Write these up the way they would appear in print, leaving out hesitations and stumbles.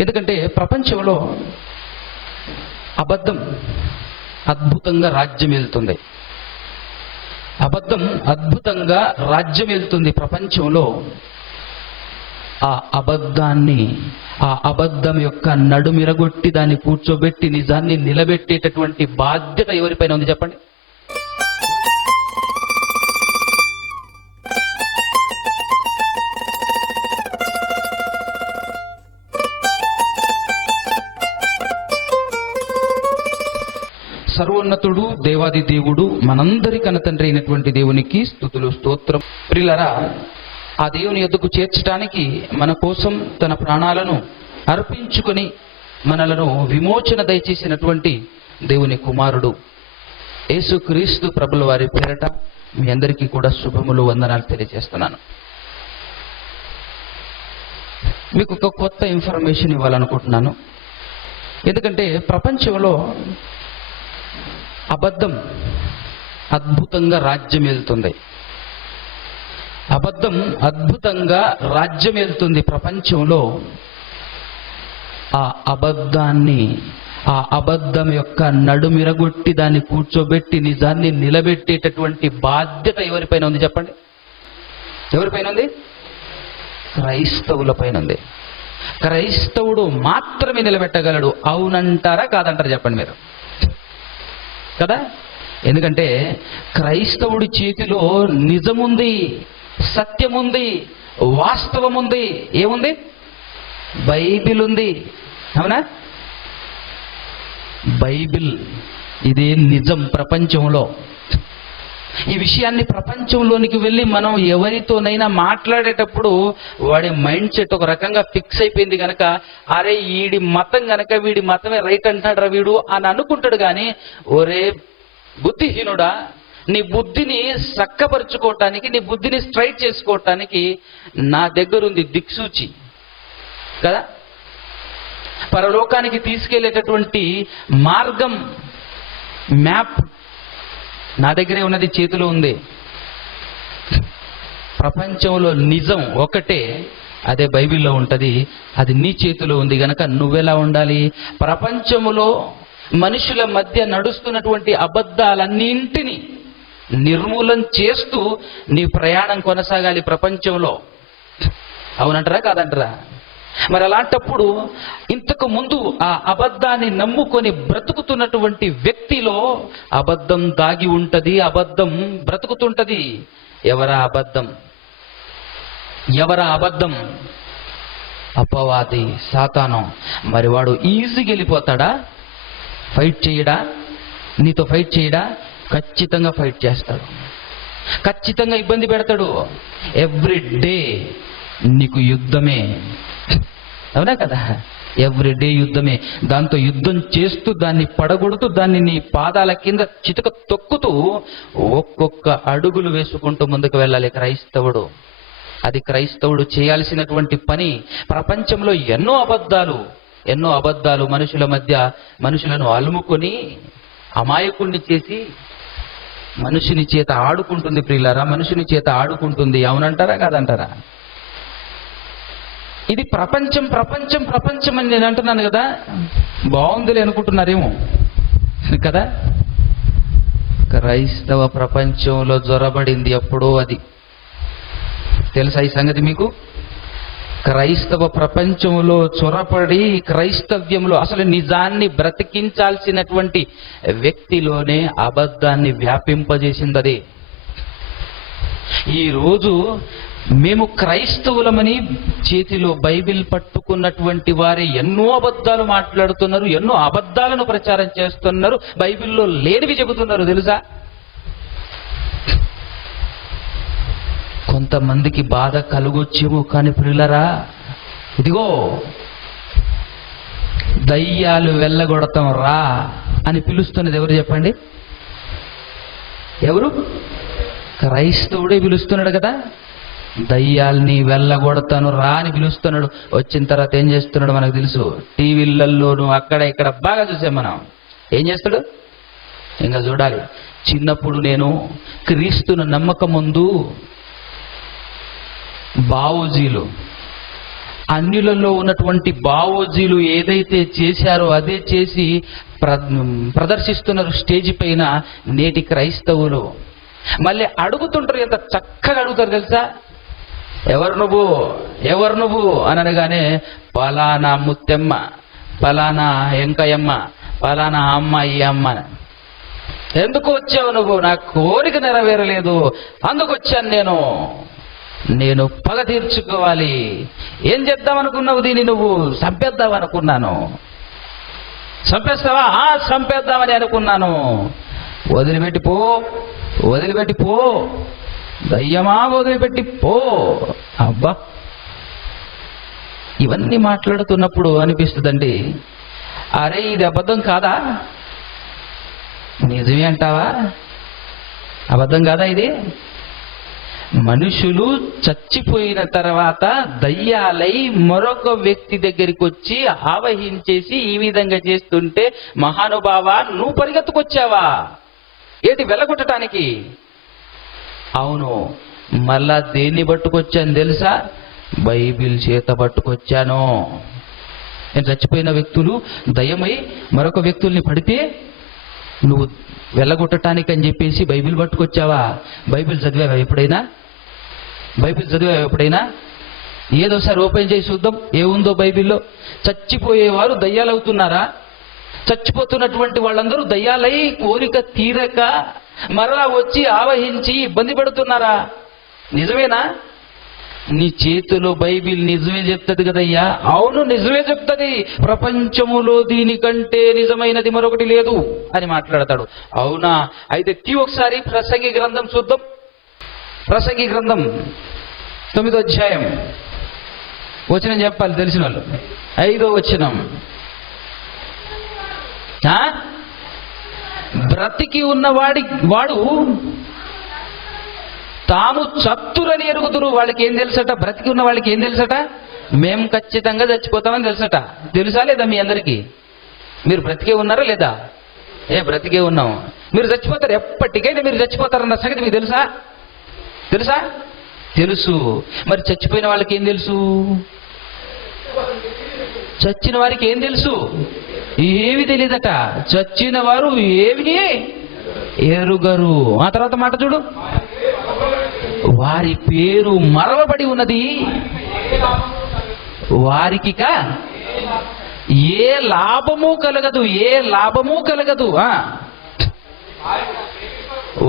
ఎందుకంటే ప్రపంచంలో అబద్ధం అద్భుతంగా రాజ్యం వెళ్తుంది. అబద్ధం అద్భుతంగా రాజ్యం వెళ్తుంది ప్రపంచంలో. ఆ అబద్ధాన్ని, ఆ అబద్ధం యొక్క నడుమిరగొట్టి దాన్ని కూర్చోబెట్టి నిజాన్ని నిలబెట్టేటటువంటి బాధ్యత ఎవరిపైన ఉంది చెప్పండి? సర్వోన్నతుడు దేవాది దేవుడు మనందరి కన్నతండ్రి అయినటువంటి దేవునికి స్తుతులు స్తోత్రం. ప్రియులారా, ఆ దేవుని యొద్దకు చేర్చడానికి మన కోసం తన ప్రాణాలను అర్పించుకొని మనలను విమోచన దయచేసినటువంటి దేవుని కుమారుడు యేసుక్రీస్తు ప్రభుల వారి పేరట మీ అందరికీ కూడా శుభములు, వందనాలు తెలియజేస్తున్నాను. మీకు ఒక కొత్త ఇన్ఫర్మేషన్ ఇవ్వాలనుకుంటున్నాను. ఎందుకంటే ప్రపంచంలో అబద్ధం అద్భుతంగా రాజ్యం వెళ్తుంది. అబద్ధం అద్భుతంగా రాజ్యం వెళ్తుంది ప్రపంచంలో. ఆ అబద్ధాన్ని, ఆ అబద్ధం యొక్క నడుమిరగొట్టి దాన్ని కూర్చోబెట్టి నిజాన్ని నిలబెట్టేటటువంటి బాధ్యత ఎవరిపైన ఉంది చెప్పండి? ఎవరిపైన ఉంది? క్రైస్తవుల పైన ఉంది. క్రైస్తవుడు మాత్రమే నిలబెట్టగలడు. అవునంటారా కాదంటారా చెప్పండి మీరు? కదా? ఎందుకంటే క్రైస్తవుడి చేతిలో నిజముంది, సత్యముంది, వాస్తవం ఉంది. ఏముంది? బైబిల్ ఉంది. అవునా? బైబిల్ ఇదే నిజం ప్రపంచంలో. ఈ విషయాన్ని ప్రపంచంలోనికి వెళ్ళి మనం ఎవరితోనైనా మాట్లాడేటప్పుడు వాడి మైండ్ సెట్ ఒక రకంగా ఫిక్స్ అయిపోయింది కనుక, అరే వీడి మతం గనక వీడి మతమే రైట్ అంటాడు వీడు అని అనుకుంటాడు. కానీ ఒరే బుద్ధిహీనుడా, నీ బుద్ధిని చక్కపరుచుకోవటానికి, నీ బుద్ధిని స్ట్రైట్ చేసుకోవటానికి నా దగ్గరుంది దిక్సూచి కదా. పరలోకానికి తీసుకెళ్లేటటువంటి మార్గం, మ్యాప్ నా దగ్గరే ఉన్నది, చేతిలో ఉంది. ప్రపంచంలో నిజం ఒకటే, అదే బైబిల్లో ఉంటది. అది నీ చేతిలో ఉంది గనక నువ్వెలా ఉండాలి? ప్రపంచంలో మనుషుల మధ్య నడుస్తున్నటువంటి అబద్ధాలన్నింటినీ నిర్మూలన చేస్తూ నీ ప్రయాణం కొనసాగాలి ప్రపంచంలో. అవునంటారా కాదంటారా? మరి అలాంటప్పుడు ఇంతకు ముందు ఆ అబద్ధాన్ని నమ్ముకొని బ్రతుకుతున్నటువంటి వ్యక్తిలో అబద్ధం దాగి ఉంటది, అబద్ధం బ్రతుకుతుంటది. ఎవరా అబద్ధం? ఎవరా అబద్ధం? అపవాది, సాతాను. మరి వాడు ఈజీగా వెళ్ళిపోతాడా? ఫైట్ చేయడా? నీతో ఫైట్ చేయడా? ఖచ్చితంగా ఫైట్ చేస్తాడు, ఖచ్చితంగా ఇబ్బంది పెడతాడు. ఎవ్రీ డే నీకు యుద్ధమే. అవునా కదా? ఎవ్రీ డే యుద్ధమే. దాంతో యుద్ధం చేస్తూ, దాన్ని పడగొడుతూ, దాన్ని నీ పాదాల కింద చితక తొక్కుతూ ఒక్కొక్క అడుగులు వేసుకుంటూ ముందుకు వెళ్ళాలి క్రైస్తవుడు. అది క్రైస్తవుడు చేయాల్సినటువంటి పని. ప్రపంచంలో ఎన్నో అబద్ధాలు మనుషుల మధ్య మనుషులను అలుముకొని అమాయకుణ్ణి చేసి మనుషుని చేత ఆడుకుంటుంది. ప్రియులారా, మనుషుని చేత ఆడుకుంటుంది. అవునంటారా కాదంటారా? ఇది ప్రపంచం ప్రపంచం ప్రపంచం అని నేను అంటున్నాను కదా. బాగుందిలే అనుకుంటున్నారేమో కదా. క్రైస్తవ ప్రపంచంలో జ్వరబడింది ఎప్పుడో. అది తెలుసా ఈ సంగతి మీకు? క్రైస్తవ ప్రపంచంలో చొరపడి క్రైస్తవ్యంలో అసలు నిజాన్ని బ్రతికించాల్సినటువంటి వ్యక్తిలోనే అబద్ధాన్ని వ్యాపింపజేసింది అదే. ఈరోజు మేము క్రైస్తవులమని చేతిలో బైబిల్ పట్టుకున్నటువంటి వారే ఎన్నో అబద్ధాలు మాట్లాడుతున్నారు, ఎన్నో అబద్ధాలను ప్రచారం చేస్తున్నారు, బైబిల్లో లేనివి చెబుతున్నారు. తెలుసా? కొంతమందికి బాధ కలుగొచ్చేమో, కానీ ప్రియులరా, ఇదిగో దయ్యాలు వెళ్ళగొడతాం రా అని పిలుస్తున్నది ఎవరు చెప్పండి? ఎవరు? క్రైస్తవుడే పిలుస్తున్నాడు కదా. దయ్యాల్ని వెళ్ళగొడతాను రా అని పిలుస్తున్నాడు. వచ్చిన తర్వాత ఏం చేస్తున్నాడు మనకు తెలుసు. టీవీలలోనూ అక్కడ ఇక్కడ బాగా చూసాం మనం. ఏం చేస్తాడు ఇంకా చూడాలి. చిన్నప్పుడు నేను క్రీస్తును నమ్మక ముందు బావూజీలు అన్యులలో ఉన్నటువంటి బావోజీలు ఏదైతే చేశారో అదే చేసి ప్రదర్శిస్తున్నారు స్టేజ్ పైన నేటి క్రైస్తవులు. మళ్ళీ అడుగుతుంటారు, ఎంత చక్కగా అడుగుతారు తెలుసా, ఎవరు నువ్వు అని అనగానే పలానా ముత్తెమ్మ, పలానా ఎంకయ్యమ్మ, పలానా అమ్మ ఈ అమ్మ. ఎందుకు వచ్చావు నువ్వు? నా కోరిక నెరవేరలేదు, అందుకు వచ్చాను నేను పగ తీర్చుకోవాలి. ఏం చేద్దామనుకున్నావు? దీన్ని నువ్వు చంపేద్దామనుకున్నాను. చంపేస్తావా? చంపేద్దామని అనుకున్నాను. వదిలిపెట్టి పో దయ్యమా, వదిలిపెట్టి పో. అబ్బా, ఇవన్నీ మాట్లాడుతున్నప్పుడు అనిపిస్తుందండి, అరే ఇది అబద్ధం కాదా? నిజమే అంటావా? అబద్ధం కాదా ఇది? మనుషులు చచ్చిపోయిన తర్వాత దయ్యాలై మరొక వ్యక్తి దగ్గరికి వచ్చి ఆవహించేసి ఈ విధంగా చేస్తుంటే, మహానుభావా నువ్వు పరిగెత్తుకొచ్చావా ఏంటి వెళ్ళగొట్టడానికి? అవును. మళ్ళా దేన్ని పట్టుకొచ్చాను తెలుసా? బైబిల్ చేత పట్టుకొచ్చాను. నేను చచ్చిపోయిన వ్యక్తులు దయ్యమై మరొక వ్యక్తుల్ని పడితే నువ్వు వెళ్ళగొట్టడానికి అని చెప్పేసి బైబిల్ పట్టుకొచ్చావా? బైబిల్ చదివావా ఎప్పుడైనా? ఏదోసారి ఓపెన్ చేసి చూద్దాం ఏముందో బైబిల్లో. చచ్చిపోయేవారు దయ్యాలవుతున్నారా? చచ్చిపోతున్నటువంటి వాళ్ళందరూ దయ్యాలై కోరిక తీరక మరలా వచ్చి ఆవహించి ఇబ్బంది పెడుతున్నారా? నిజమేనా? నీ చేతిలో బైబిల్ నిజమే చెప్తుంది కదయ్యా. అవును, నిజమే చెప్తుంది. ప్రపంచములో దీనికంటే నిజమైనది మరొకటి లేదు అని మాట్లాడతాడు. అవునా? అయితే ఒకసారి ప్రసంగి గ్రంథం చూద్దాం. ప్రసంగి గ్రంథం 9వ అధ్యాయం వచనం చెప్పాలి తెలిసిన వాళ్ళు. 5వ వచనం. బ్రతికి వాడు తాము చత్తురని ఎరుగుదురు. వాళ్ళకి ఏం తెలుసట? బ్రతికి ఉన్న వాళ్ళకి ఏం తెలుసట? మేము ఖచ్చితంగా చచ్చిపోతామని తెలుసట. తెలుసా లేదా మీ అందరికీ? మీరు బ్రతికే ఉన్నారా లేదా? బ్రతికే ఉన్నాం. మీరు చచ్చిపోతారు, ఎప్పటికైనా మీరు చచ్చిపోతారన్న సంగతి మీకు తెలుసా? తెలుసు. మరి చచ్చిపోయిన వాళ్ళకి ఏం తెలుసు? చచ్చిన వారికి ఏం తెలుసు? ఏమి తెలియదట. చచ్చిన వారు ఏమి ఎరుగరు. ఆ తర్వాత మాట చూడు, వారి పేరు మరవబడి ఉన్నది, వారికి ఏ లాభము కలగదు.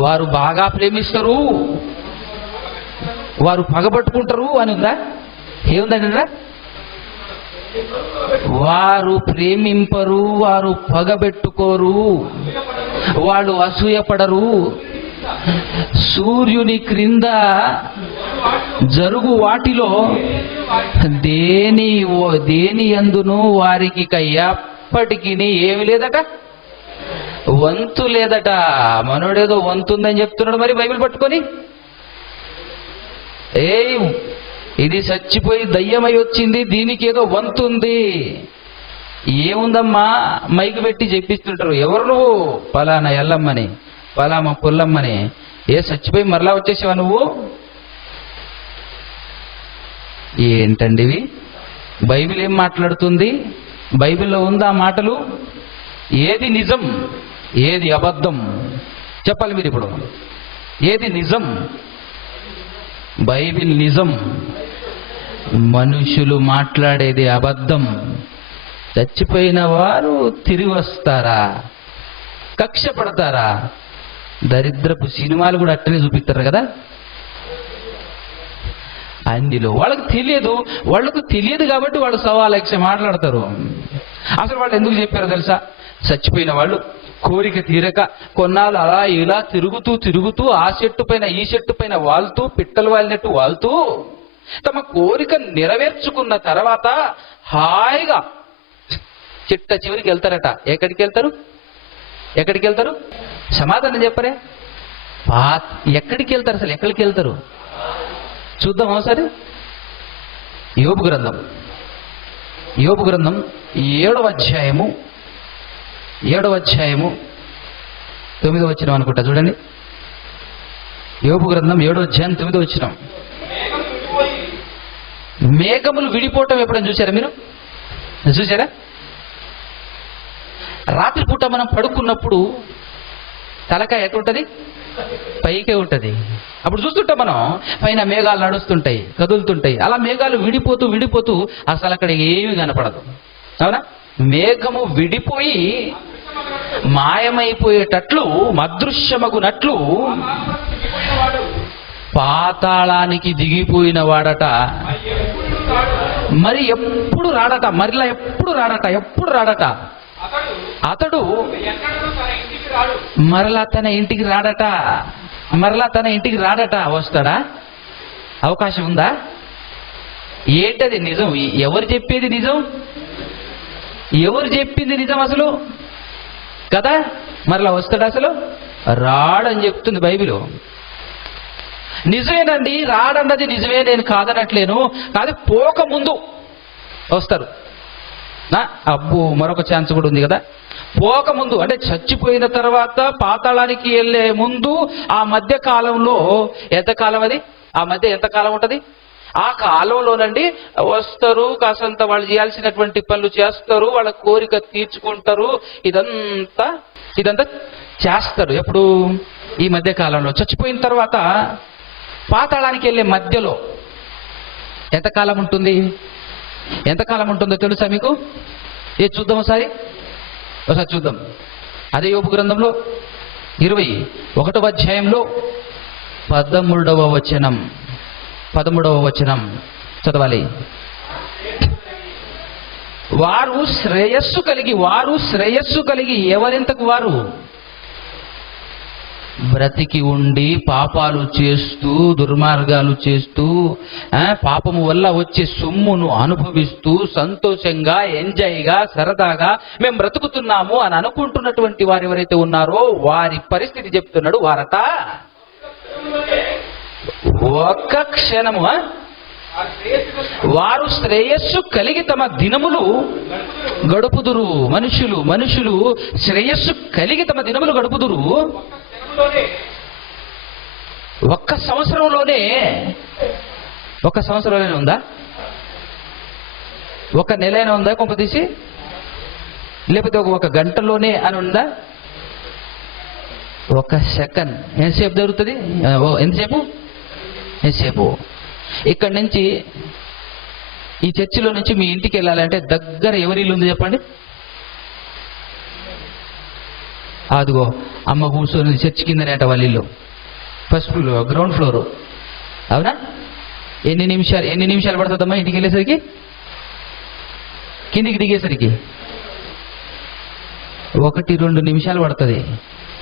వారు బాగా ప్రేమిస్తారు, వారు పగబట్టుకుంటారు అని ఉందా? ఏముందండి? వారు ప్రేమింపరు, వారు పగబెట్టుకోరు, వాళ్ళు అసూయపడరు. సూర్యుని క్రింద జరుగు వాటిలో దేని యందును వారికి ఎప్పటికీ ఏమి లేదట, వంతు లేదట. మనోడేదో వంతుందని చెప్తున్నాడు మరి బైబిల్ పట్టుకొని. ఇది చచ్చిపోయి దయ్యమై వచ్చింది, దీనికి ఏదో వంతుంది. ఏముందమ్మా? మైకు పెట్టి చెప్పిస్తుంటారు. ఎవరు నువ్వు? పలానా ఎల్లమ్మని, పలామా పుల్లమ్మని. చచ్చిపోయి మరలా వచ్చేసావా నువ్వు? ఏంటండి ఇవి? బైబిల్ ఏం మాట్లాడుతుంది? బైబిల్లో ఉందా మాటలు? ఏది నిజం, ఏది అబద్ధం చెప్పాలి మీరు ఇప్పుడు. ఏది నిజం? బైబిల్ నిజం, మనుషులు మాట్లాడేది అబద్ధం. చచ్చిపోయిన వారు తిరిగి వస్తారా? కక్ష పడతారా? దరిద్రపు సినిమాలు కూడా అట్టనే చూపిస్తారు కదా. అందులో వాళ్ళకు తెలియదు కాబట్టి వాళ్ళు 1,000,000 మాట్లాడతారు. అసలు వాళ్ళు ఎందుకు చెప్పారో తెలుసా? చచ్చిపోయిన వాళ్ళు కోరిక తీరక కొన్నాళ్ళు అలా ఇలా తిరుగుతూ ఆ చెట్టు పైన ఈ చెట్టు పైన వాళ్తూ, పిట్టలు వాలినట్టు వాళ్తూ తమ కోరిక నెరవేర్చుకున్న తర్వాత హాయిగా చిట్ట చివరికి వెళ్తారట. ఎక్కడికి వెళ్తారు? సమాధానం చెప్పరే. ఎక్కడికి వెళ్తారు? అసలు ఎక్కడికి వెళ్తారు చూద్దాం ఒకసారి. యోబు గ్రంథం 7వ అధ్యాయము 9వ వచనం అనుకుంటా. చూడండి, యోబు గ్రంథం 7వ అధ్యాయం 9వ వచనం. మేఘములు విడిపోవటం ఎప్పుడైనా చూసారా మీరు? చూసారా? రాత్రిపూట మనం పడుకున్నప్పుడు తలకాయ ఎటుంటది? పైకే ఉంటుంది. అప్పుడు చూస్తుంటాం మనం, పైన మేఘాలు నడుస్తుంటాయి, కదులుతుంటాయి. అలా మేఘాలు విడిపోతూ విడిపోతూ అసలు అక్కడ ఏమీ కనపడదు. అవునా? మేఘము విడిపోయి మాయమైపోయేటట్లు, అదృశ్యమగునట్లు పాతాళానికి దిగిపోయిన వాడట. మరి ఎప్పుడు రాడట, మరలా ఎప్పుడు రాడట. అతడు మరలా తన ఇంటికి రాడట. వస్తాడా? అవకాశం ఉందా? ఏంటది నిజం? ఎవరు చెప్పేది నిజం? ఎవరు చెప్పింది నిజం అసలు? కదా? మరలా వస్తాడా? అసలు రాడని చెప్తుంది బైబిలు. నిజమేనండి, రాడన్నది నిజమే, నేను కాదనట్లేను. కాదు, పోకముందు వస్తారు. అబ్బో, మరొక ఛాన్స్ కూడా ఉంది కదా. పోకముందు అంటే చచ్చిపోయిన తర్వాత పాతాళానికి వెళ్ళే ముందు ఆ మధ్య కాలంలో, ఎంతకాలం అది? ఆ మధ్య ఎంత కాలం ఉంటుంది? ఆ కాలంలోనండి వస్తారు, కాసంత వాళ్ళు చేయాల్సినటువంటి పనులు చేస్తారు, వాళ్ళ కోరిక తీర్చుకుంటారు, ఇదంతా చేస్తారు. ఎప్పుడు? ఈ మధ్య కాలంలో. చచ్చిపోయిన తర్వాత పాతాళానికి వెళ్ళే మధ్యలో ఎంతకాలం ఉంటుందో తెలుసా మీకు? చూద్దాం ఒకసారి చూద్దాం. అదే యోబు గ్రంథంలో 21వ అధ్యాయంలో 13వ వచనం చదవాలి. వారు శ్రేయస్సు కలిగి ఎవరింతకు వారు బ్రతికి ఉండి పాపాలు చేస్తూ, దుర్మార్గాలు చేస్తూ, పాపము వల్ల వచ్చే సొమ్మును అనుభవిస్తూ సంతోషంగా, ఎంజాయ్గా, సరదాగా మేము బ్రతుకుతున్నాము అని అనుకుంటున్నటువంటి వారు ఎవరైతే ఉన్నారో వారి పరిస్థితి చెప్తున్నాడు. వారట ఒక్క క్షణము వారు శ్రేయస్సు కలిగి తమ దినములు గడుపుదురు. మనుషులు శ్రేయస్సు కలిగి తమ దినములు గడుపుదురు. ఒక్క సంవత్సరంలోనే ఉందా? ఒక నెలైనా ఉందా కొంప తీసి? లేకపోతే ఒక గంటలోనే అని ఉందా? ఒక సెకండ్ ఎంతసేపు జరుగుతుంది? ఎంతసేపు? ఇక్కడి నుంచి, ఈ చర్చిలో నుంచి మీ ఇంటికి వెళ్ళాలంటే దగ్గర ఎవరి ఇల్లు ఉంది చెప్పండి? అదిగో అమ్మ కూర్చొని చర్చి కిందనేట వాళ్ళ ఇల్లు, ఫస్ట్ ఫ్లోర్, గ్రౌండ్ ఫ్లోర్. అవునా? ఎన్ని నిమిషాలు పడుతుందమ్మా ఇంటికి వెళ్ళేసరికి? కిందికి దిగేసరికి 1-2 నిమిషాలు పడుతుంది.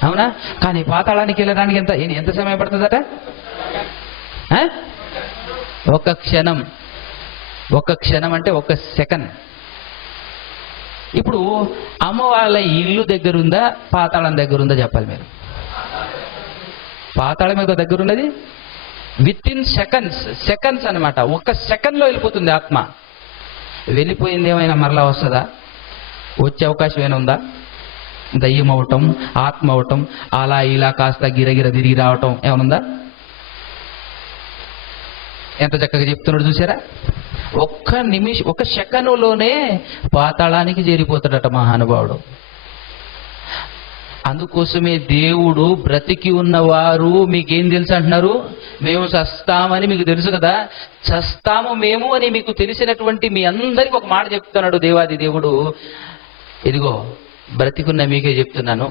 అవునా? కానీ పాతాళానికి వెళ్ళడానికి ఎంత సమయం పడుతుందట? ఒక క్షణం అంటే ఒక సెకండ్. ఇప్పుడు అమ్మ వాళ్ళ ఇల్లు దగ్గరుందా, పాతాళం దగ్గరుందా చెప్పాలి మీరు? పాతాళం యొక్క దగ్గరున్నది విత్ ఇన్ సెకండ్స్ అనమాట. ఒక సెకండ్లో వెళ్ళిపోతుంది ఆత్మ. వెళ్ళిపోయింది ఏమైనా మరలా వస్తుందా? వచ్చే అవకాశం ఏమైనా ఉందా? దయ్యం అవటం, ఆత్మ అవటం, అలా ఇలా కాస్త గిరగిర తిరిగి రావటం ఏమనుందా? ఎంత చక్కగా చెప్తున్నాడు చూసారా? ఒక సెకనులోనే పాతాళానికి చేరిపోతాడట మహానుభావుడు. అందుకోసమే దేవుడు బ్రతికి ఉన్నవారు మీకేం తెలుసు అంటున్నారు? మేము చస్తామని మీకు తెలుసు కదా. చస్తాము మేము అని మీకు తెలిసినటువంటి మీ అందరికీ ఒక మాట చెప్తున్నాడు దేవాది దేవుడు. ఇదిగో బ్రతికున్న మీకే చెప్తున్నాను.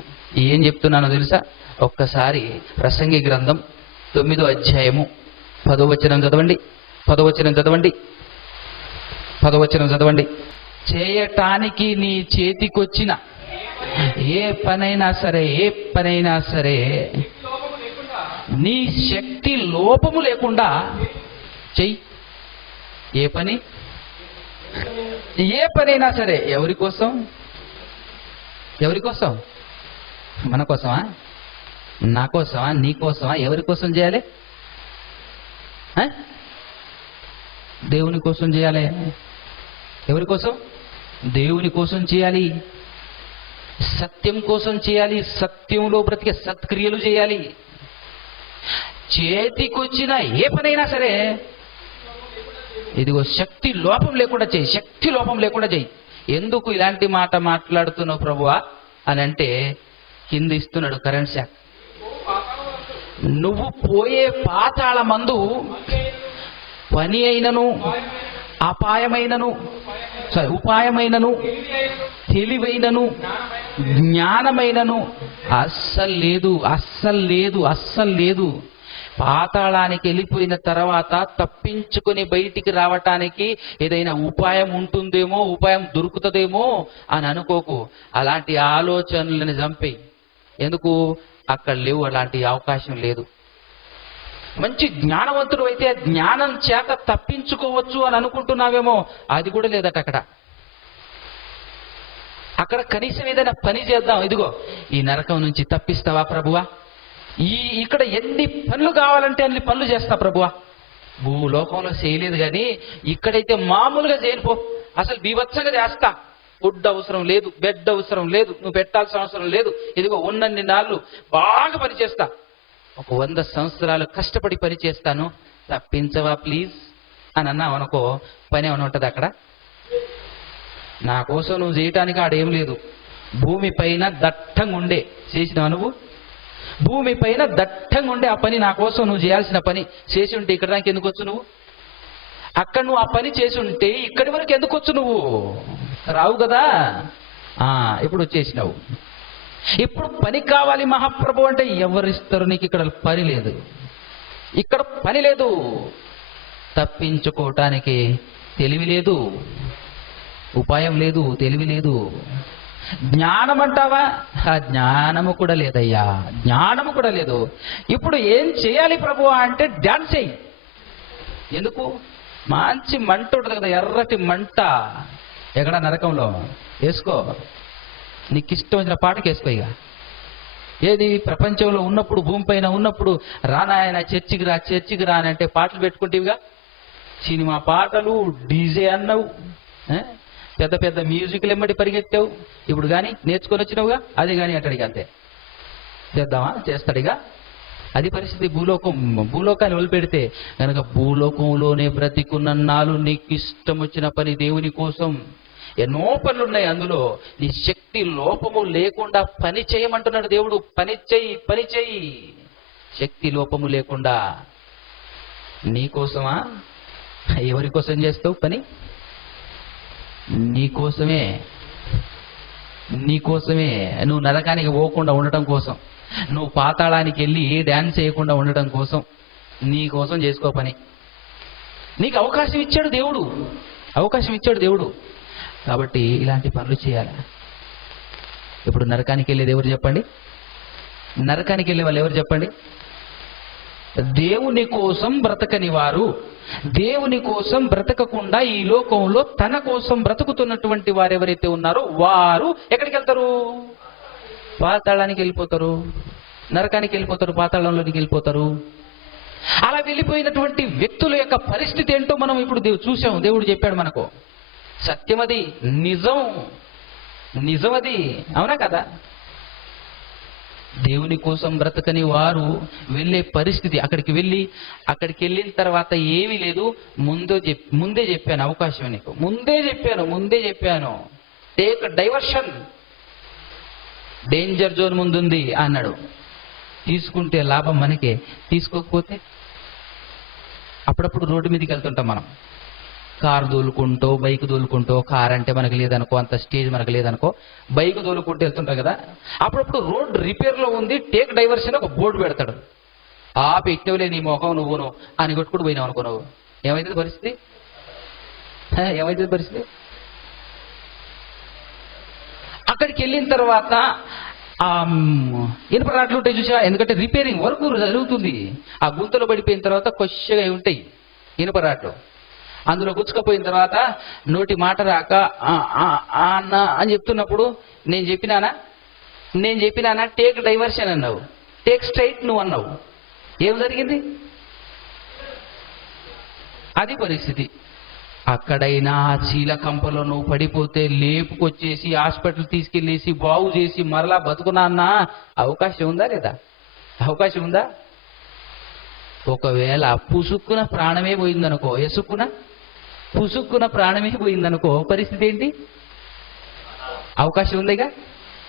ఏం చెప్తున్నానో తెలుసా? ఒక్కసారి ప్రసంగి గ్రంథం 9వ అధ్యాయము 10వ వచనం చదవండి. 10వ వచనం చదవండి. చేయటానికి నీ చేతికొచ్చిన ఏ పనైనా సరే నీ శక్తి లోపము లేకుండా చెయ్యి. ఏ పనైనా సరే. ఎవరి కోసం? మన కోసమా? నా కోసమా? నీ కోసమా? ఎవరి కోసం చేయాలి? దేవుని కోసం చేయాలి. ఎవరి కోసం? దేవుని కోసం చేయాలి. సత్యం కోసం చేయాలి. సత్యంలో బ్రతికే సత్క్రియలు చేయాలి. చేతికొచ్చిన ఏ పనైనా సరే ఇదిగో శక్తి లోపం లేకుండా చెయ్యి, శక్తి లోపం లేకుండా చెయ్యి. ఎందుకు ఇలాంటి మాట మాట్లాడుతున్నావు ప్రభువా అని అంటే కింద ఇస్తున్నాడు కరెంట్ షాక్. నువ్వు పోయే పాతాళ మందు పని అయినను అపాయమైనను ఉపాయమైనను తెలివైనను జ్ఞానమైనను అస్సలు లేదు, అస్సలు లేదు, అస్సలు లేదు. పాతాళానికి వెళ్ళిపోయిన తర్వాత తప్పించుకొని బయటికి రావటానికి ఏదైనా ఉపాయం ఉంటుందేమో, ఉపాయం దొరుకుతుందేమో అని అనుకోకు. అలాంటి ఆలోచనలను చంపేయి. ఎందుకు? అక్కడ లేవు, అలాంటి అవకాశం లేదు. మంచి జ్ఞానవంతుడు అయితే జ్ఞానం చేత తప్పించుకోవచ్చు అని అనుకుంటున్నావేమో, అది కూడా లేదట అక్కడ. అక్కడ కనీసం ఏదైనా పని చేద్దాం, ఇదిగో ఈ నరకం నుంచి తప్పిస్తావా ప్రభువా, ఇక్కడ ఎన్ని పనులు కావాలంటే అన్ని పనులు చేస్తా ప్రభువా. భూలోకంలో చేయలేదు కానీ ఇక్కడైతే మామూలుగా చేయనిపో, అసలు బీభత్సంగా చేస్తా. ఫుడ్ అవసరం లేదు, బెడ్ అవసరం లేదు, నువ్వు పెట్టాల్సిన అవసరం లేదు. ఇదిగో ఉన్నన్ని నాళ్ళు బాగా పని చేస్తా, ఒక 100 సంవత్సరాలు కష్టపడి పని చేస్తాను, తప్పించవా ప్లీజ్ అని అన్నావు అనుకో, పని ఏమైనా ఉంటుంది అక్కడ? నా కోసం నువ్వు చేయటానికి ఆడేం లేదు. భూమి పైన దట్టంగా ఉండే చేసినావు నువ్వు, భూమి పైన దట్టంగా ఉండే ఆ పని నా కోసం నువ్వు చేయాల్సిన పని చేసి ఉంటే ఇక్కడ దానికి ఎందుకు వచ్చు నువ్వు? అక్కడ నువ్వు ఆ పని చేసి ఉంటే ఇక్కడి వరకు ఎందుకు వచ్చు నువ్వు? రావు కదా. ఇప్పుడు వచ్చేసినావు. ఇప్పుడు పని కావాలి మహాప్రభు అంటే ఎవరిస్తారు నీకు? ఇక్కడ పని లేదు, ఇక్కడ పని లేదు. తప్పించుకోవటానికి తెలివి లేదు, ఉపాయం లేదు, తెలివి లేదు. జ్ఞానం అంటావా? ఆ జ్ఞానము కూడా లేదయ్యా, జ్ఞానము కూడా లేదు. ఇప్పుడు ఏం చేయాలి ప్రభు అంటే డాన్స్ చేయి. ఎందుకు? మంచి మంట ఉంటుంది కదా, ఎర్రటి మంట. ఎక్కడ? నరకంలో వేసుకో, నీకు ఇష్టం వచ్చిన పాటకి వేసుకో. ఇక ఏది ప్రపంచంలో ఉన్నప్పుడు, భూమి పైన ఉన్నప్పుడు రానాయన చర్చికి రా, చర్చికి రా అని అంటే పాటలు పెట్టుకుంటేవిగా. సినిమా పాటలు, డీజే అన్నావు, పెద్ద పెద్ద మ్యూజిక్లు ఎమ్మటి పరిగెత్తావు. ఇప్పుడు కానీ నేర్చుకొని వచ్చినావుగా, అది కానీ అట్టడికి అంతే. చేద్దామా? చేస్తాడిగా. అది పరిస్థితి. భూలోకాన్ని వదిలిపెడితే కనుక భూలోకంలోనే బ్రతికున్నాళ్ళు నీకు ఇష్టం వచ్చిన పని దేవుని కోసం ఎన్నో పనులు ఉన్నాయి. అందులో నీ శక్తి లోపము లేకుండా పని చేయమంటున్నాడు దేవుడు. పని చెయ్యి, పని చెయ్యి, శక్తి లోపము లేకుండా. నీ కోసమా? ఎవరి కోసం చేస్తావు పని? నీకోసమే, నీకోసమే. నువ్వు నరకానికి పోకుండా ఉండటం కోసం, నువ్వు పాతాళానికి వెళ్ళి డ్యాన్స్ చేయకుండా ఉండటం కోసం, నీ కోసం చేసుకో పని. నీకు అవకాశం ఇచ్చాడు దేవుడు, అవకాశం ఇచ్చాడు దేవుడు. కాబట్టి ఇలాంటి పనులు చేయాలి. ఇప్పుడు నరకానికి వెళ్ళేది ఎవరు చెప్పండి? నరకానికి వెళ్ళే వాళ్ళు ఎవరు చెప్పండి? దేవుని కోసం బ్రతకని వారు, దేవుని కోసం బ్రతకకుండా ఈ లోకంలో తన కోసం బ్రతుకుతున్నటువంటి వారు ఎవరైతే ఉన్నారో వారు ఎక్కడికి వెళ్తారు? పాతాళానికి వెళ్ళిపోతారు, నరకానికి వెళ్ళిపోతారు, పాతాళంలోనికి వెళ్ళిపోతారు. అలా వెళ్ళిపోయినటువంటి వ్యక్తుల యొక్క పరిస్థితి ఏంటో మనం ఇప్పుడు చూసాం. దేవుడు చెప్పాడు మనకు. సత్యం అది, నిజం, నిజం అది. అవునా కదా? దేవుని కోసం బ్రతకని వారు వెళ్ళే పరిస్థితి. అక్కడికి వెళ్ళిన తర్వాత ఏమీ లేదు. ముందే చెప్పాను అవకాశం నీకు, ముందే చెప్పాను. టేక్ డైవర్షన్, డేంజర్ జోన్ ముందుంది అన్నాడు. తీసుకుంటే లాభం మనకే, తీసుకోకపోతే అప్పుడప్పుడు రోడ్డు మీదకి వెళ్తుంటాం మనం. కారు దోలుకుంటూ, బైక్ దోలుకుంటూ, కార్ అంటే మనకు లేదనుకో, అంత స్టేజ్ మనకు లేదనుకో, బైక్ దోలుకుంటూ వెళ్తుంటాం కదా. అప్పుడప్పుడు రోడ్ రిపేర్లో ఉంది, టేక్ డైవర్షన్ ఒక బోర్డు పెడతాడు. పెట్టినవులే నీ మొఖం నువ్వును అని కొట్టుకుంటూ పోయినావు అనుకో, నువ్వు ఏమైతుంది పరిస్థితి? ఏమైతుంది పరిస్థితి? అక్కడికి వెళ్ళిన తర్వాత ఇనుప రాట్లు ఉంటాయి చూసా, ఎందుకంటే రిపేరింగ్ వర్క్ జరుగుతుంది. ఆ గుంతలో పడిపోయిన తర్వాత కొద్దిగా ఉంటాయి ఇనుప రాట్లు. అందులో గుచ్చుకపోయిన తర్వాత నోటి మాట రాక అన్న అని చెప్తున్నప్పుడు నేను చెప్పినానా టేక్ డైవర్షన్ అన్నావు, టేక్ స్ట్రైట్ నువ్వు అన్నావు. ఏం జరిగింది? అది పరిస్థితి. అక్కడైనా చీలకంపలో నువ్వు పడిపోతే లేపుకొచ్చేసి హాస్పిటల్ తీసుకెళ్ళేసి బాగు చేసి మరలా బతుకున్నా అన్న అవకాశం ఉందా లేదా? అవకాశం ఉందా? ఒకవేళ పుసుక్కున ప్రాణమే పోయిందనుకో, ఎసుక్కున పుసుక్కున ప్రాణమే పోయిందనుకో, పరిస్థితి ఏంటి? అవకాశం ఉందిగా,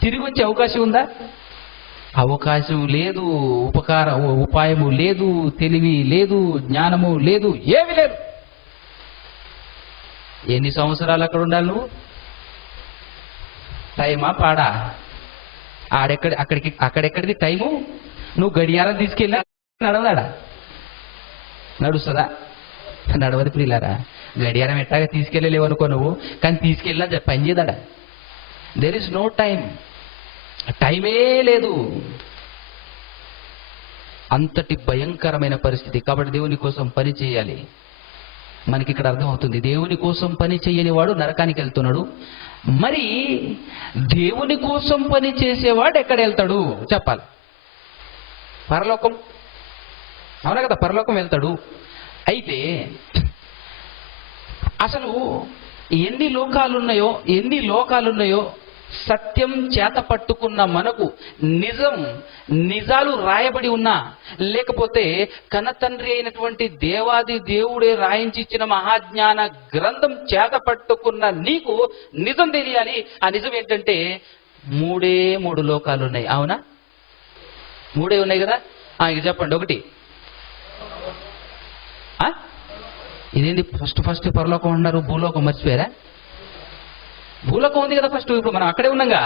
తిరిగి వచ్చే అవకాశం ఉందా? అవకాశం లేదు, ఉపాయము లేదు, తెలివి లేదు, జ్ఞానము లేదు, ఏమి లేదు. ఎన్ని సంవత్సరాలు అక్కడ ఉండాలి నువ్వు? టైమా పాడా? అక్కడెక్కడిది టైము? నువ్వు గడియారం తీసుకెళ్ళా నడవదాడా? నడుస్తుందా? నడవది ప్రియులారా. గడియారం ఎట్టాగా తీసుకెళ్ళలేవు అనుకో నువ్వు, కానీ తీసుకెళ్ళా పని చేయదాడా? There is no time. టైమే లేదు. అంతటి భయంకరమైన పరిస్థితి. కాబట్టి దేవుని కోసం పని చేయాలి. మనకి ఇక్కడ అర్థమవుతుంది, దేవుని కోసం పని చేయని వాడు నరకానికి వెళ్తున్నాడు. మరి దేవుని కోసం పని చేసేవాడు ఎక్కడ వెళ్తాడు చెప్పాలి? పరలోకం. అవునా కదా, పరలోకం వెళ్తాడు. అయితే అసలు ఎన్ని లోకాలున్నాయో సత్యం చేత పట్టుకున్న మనకు నిజాలు రాయబడి ఉన్నా, లేకపోతే కన్నతండ్రి అయినటువంటి దేవాది దేవుడే రాయించి ఇచ్చిన మహాజ్ఞాన గ్రంథం చేత పట్టుకున్న నీకు నిజం తెలియాలి. ఆ నిజం ఏంటంటే 3 లోకాలు ఉన్నాయి. అవునా? 3 ఉన్నాయి కదా. ఇక చెప్పండి. 1, ఇదేంటి ఫస్ట్ పరలోకం అన్నారు, భూలోకం మర్చిపోయారా? భూలోకం ఉంది కదా ఫస్ట్. ఇప్పుడు మనం అక్కడే ఉన్నాగా.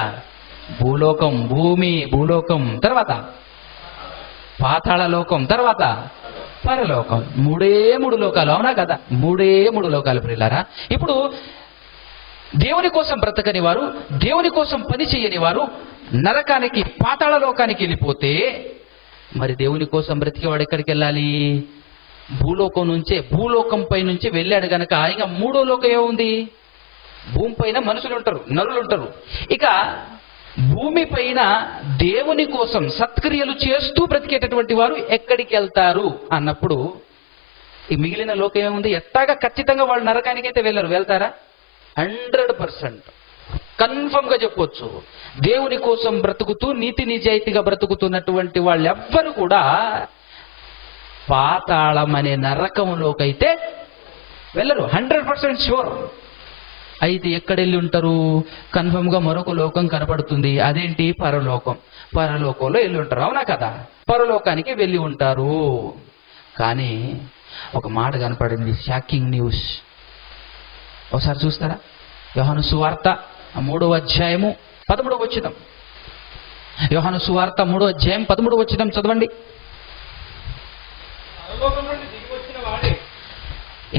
భూలోకం, భూలోకం, తర్వాత పాతాళ లోకం, తర్వాత పరలోకం. 3 లోకాలు. అవునా కదా? 3 లోకాలు ప్రియులారా. ఇప్పుడు దేవుని కోసం బ్రతకని వారు, దేవుని కోసం పని చేయని వారు నరకానికి, పాతాళ లోకానికి వెళ్ళిపోతే, మరి దేవుని కోసం బ్రతికేవాడు ఎక్కడికి వెళ్ళాలి? భూలోకం పై నుంచి వెళ్ళాడు గనక ఇక 3వ లోకం ఏముంది? భూమి పైన మనుషులు ఉంటారు, నరులు ఉంటారు. ఇక భూమి పైన దేవుని కోసం సత్క్రియలు చేస్తూ బ్రతికేటటువంటి వారు ఎక్కడికి వెళ్తారు అన్నప్పుడు, ఈ మిగిలిన లోకం ఏముంది? ఎట్టాగా ఖచ్చితంగా వాళ్ళు నరకానికి అయితే వెళ్తారా? 100% కన్ఫర్మ్ గా చెప్పొచ్చు. దేవుని కోసం బ్రతుకుతూ నీతి నిజాయితీగా బ్రతుకుతున్నటువంటి వాళ్ళు ఎవ్వరు కూడా పాతాళం అనే నరకంలోకైతే వెళ్ళరు. 100% షూర్. అయితే ఎక్కడెళ్ళి ఉంటారు? కన్ఫర్మ్ గా మరొక లోకం కనపడుతుంది. అదేంటి? పరలోకం. పరలోకంలో వెళ్ళి ఉంటారు. అవునా కదా? పరలోకానికి వెళ్ళి ఉంటారు. కానీ ఒక మాట కనపడింది, షాకింగ్ న్యూస్. ఒకసారి చూస్తారా? యోహాను సువార్త 3వ అధ్యాయము 13వ వచనం. యోహాను సువార్త 3వ అధ్యాయం 13వ వచనం చదవండి.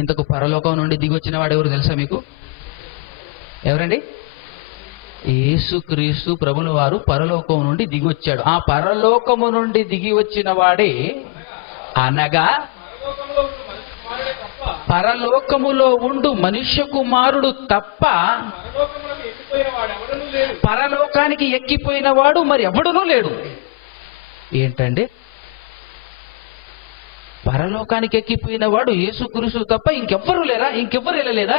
ఇంతకు పరలోకం నుండి దిగి వచ్చిన వాడు ఎవరు తెలుసా మీకు? ఎవరండి? యేసుక్రీస్తు ప్రభుల వారు పరలోకం నుండి దిగి వచ్చాడు. ఆ పరలోకము నుండి దిగి వచ్చిన వాడే, అనగా పరలోకములో ఉండు మనుష్య కుమారుడు తప్ప పరలోకానికి ఎక్కిపోయిన వాడు మరి ఎవడునూ లేడు. ఏంటండి? పరలోకానికి ఎక్కిపోయిన వాడు యేసుక్రీస్తు తప్ప ఇంకెవ్వరూ లేరా? ఇంకెవ్వరు వెళ్ళలేదా?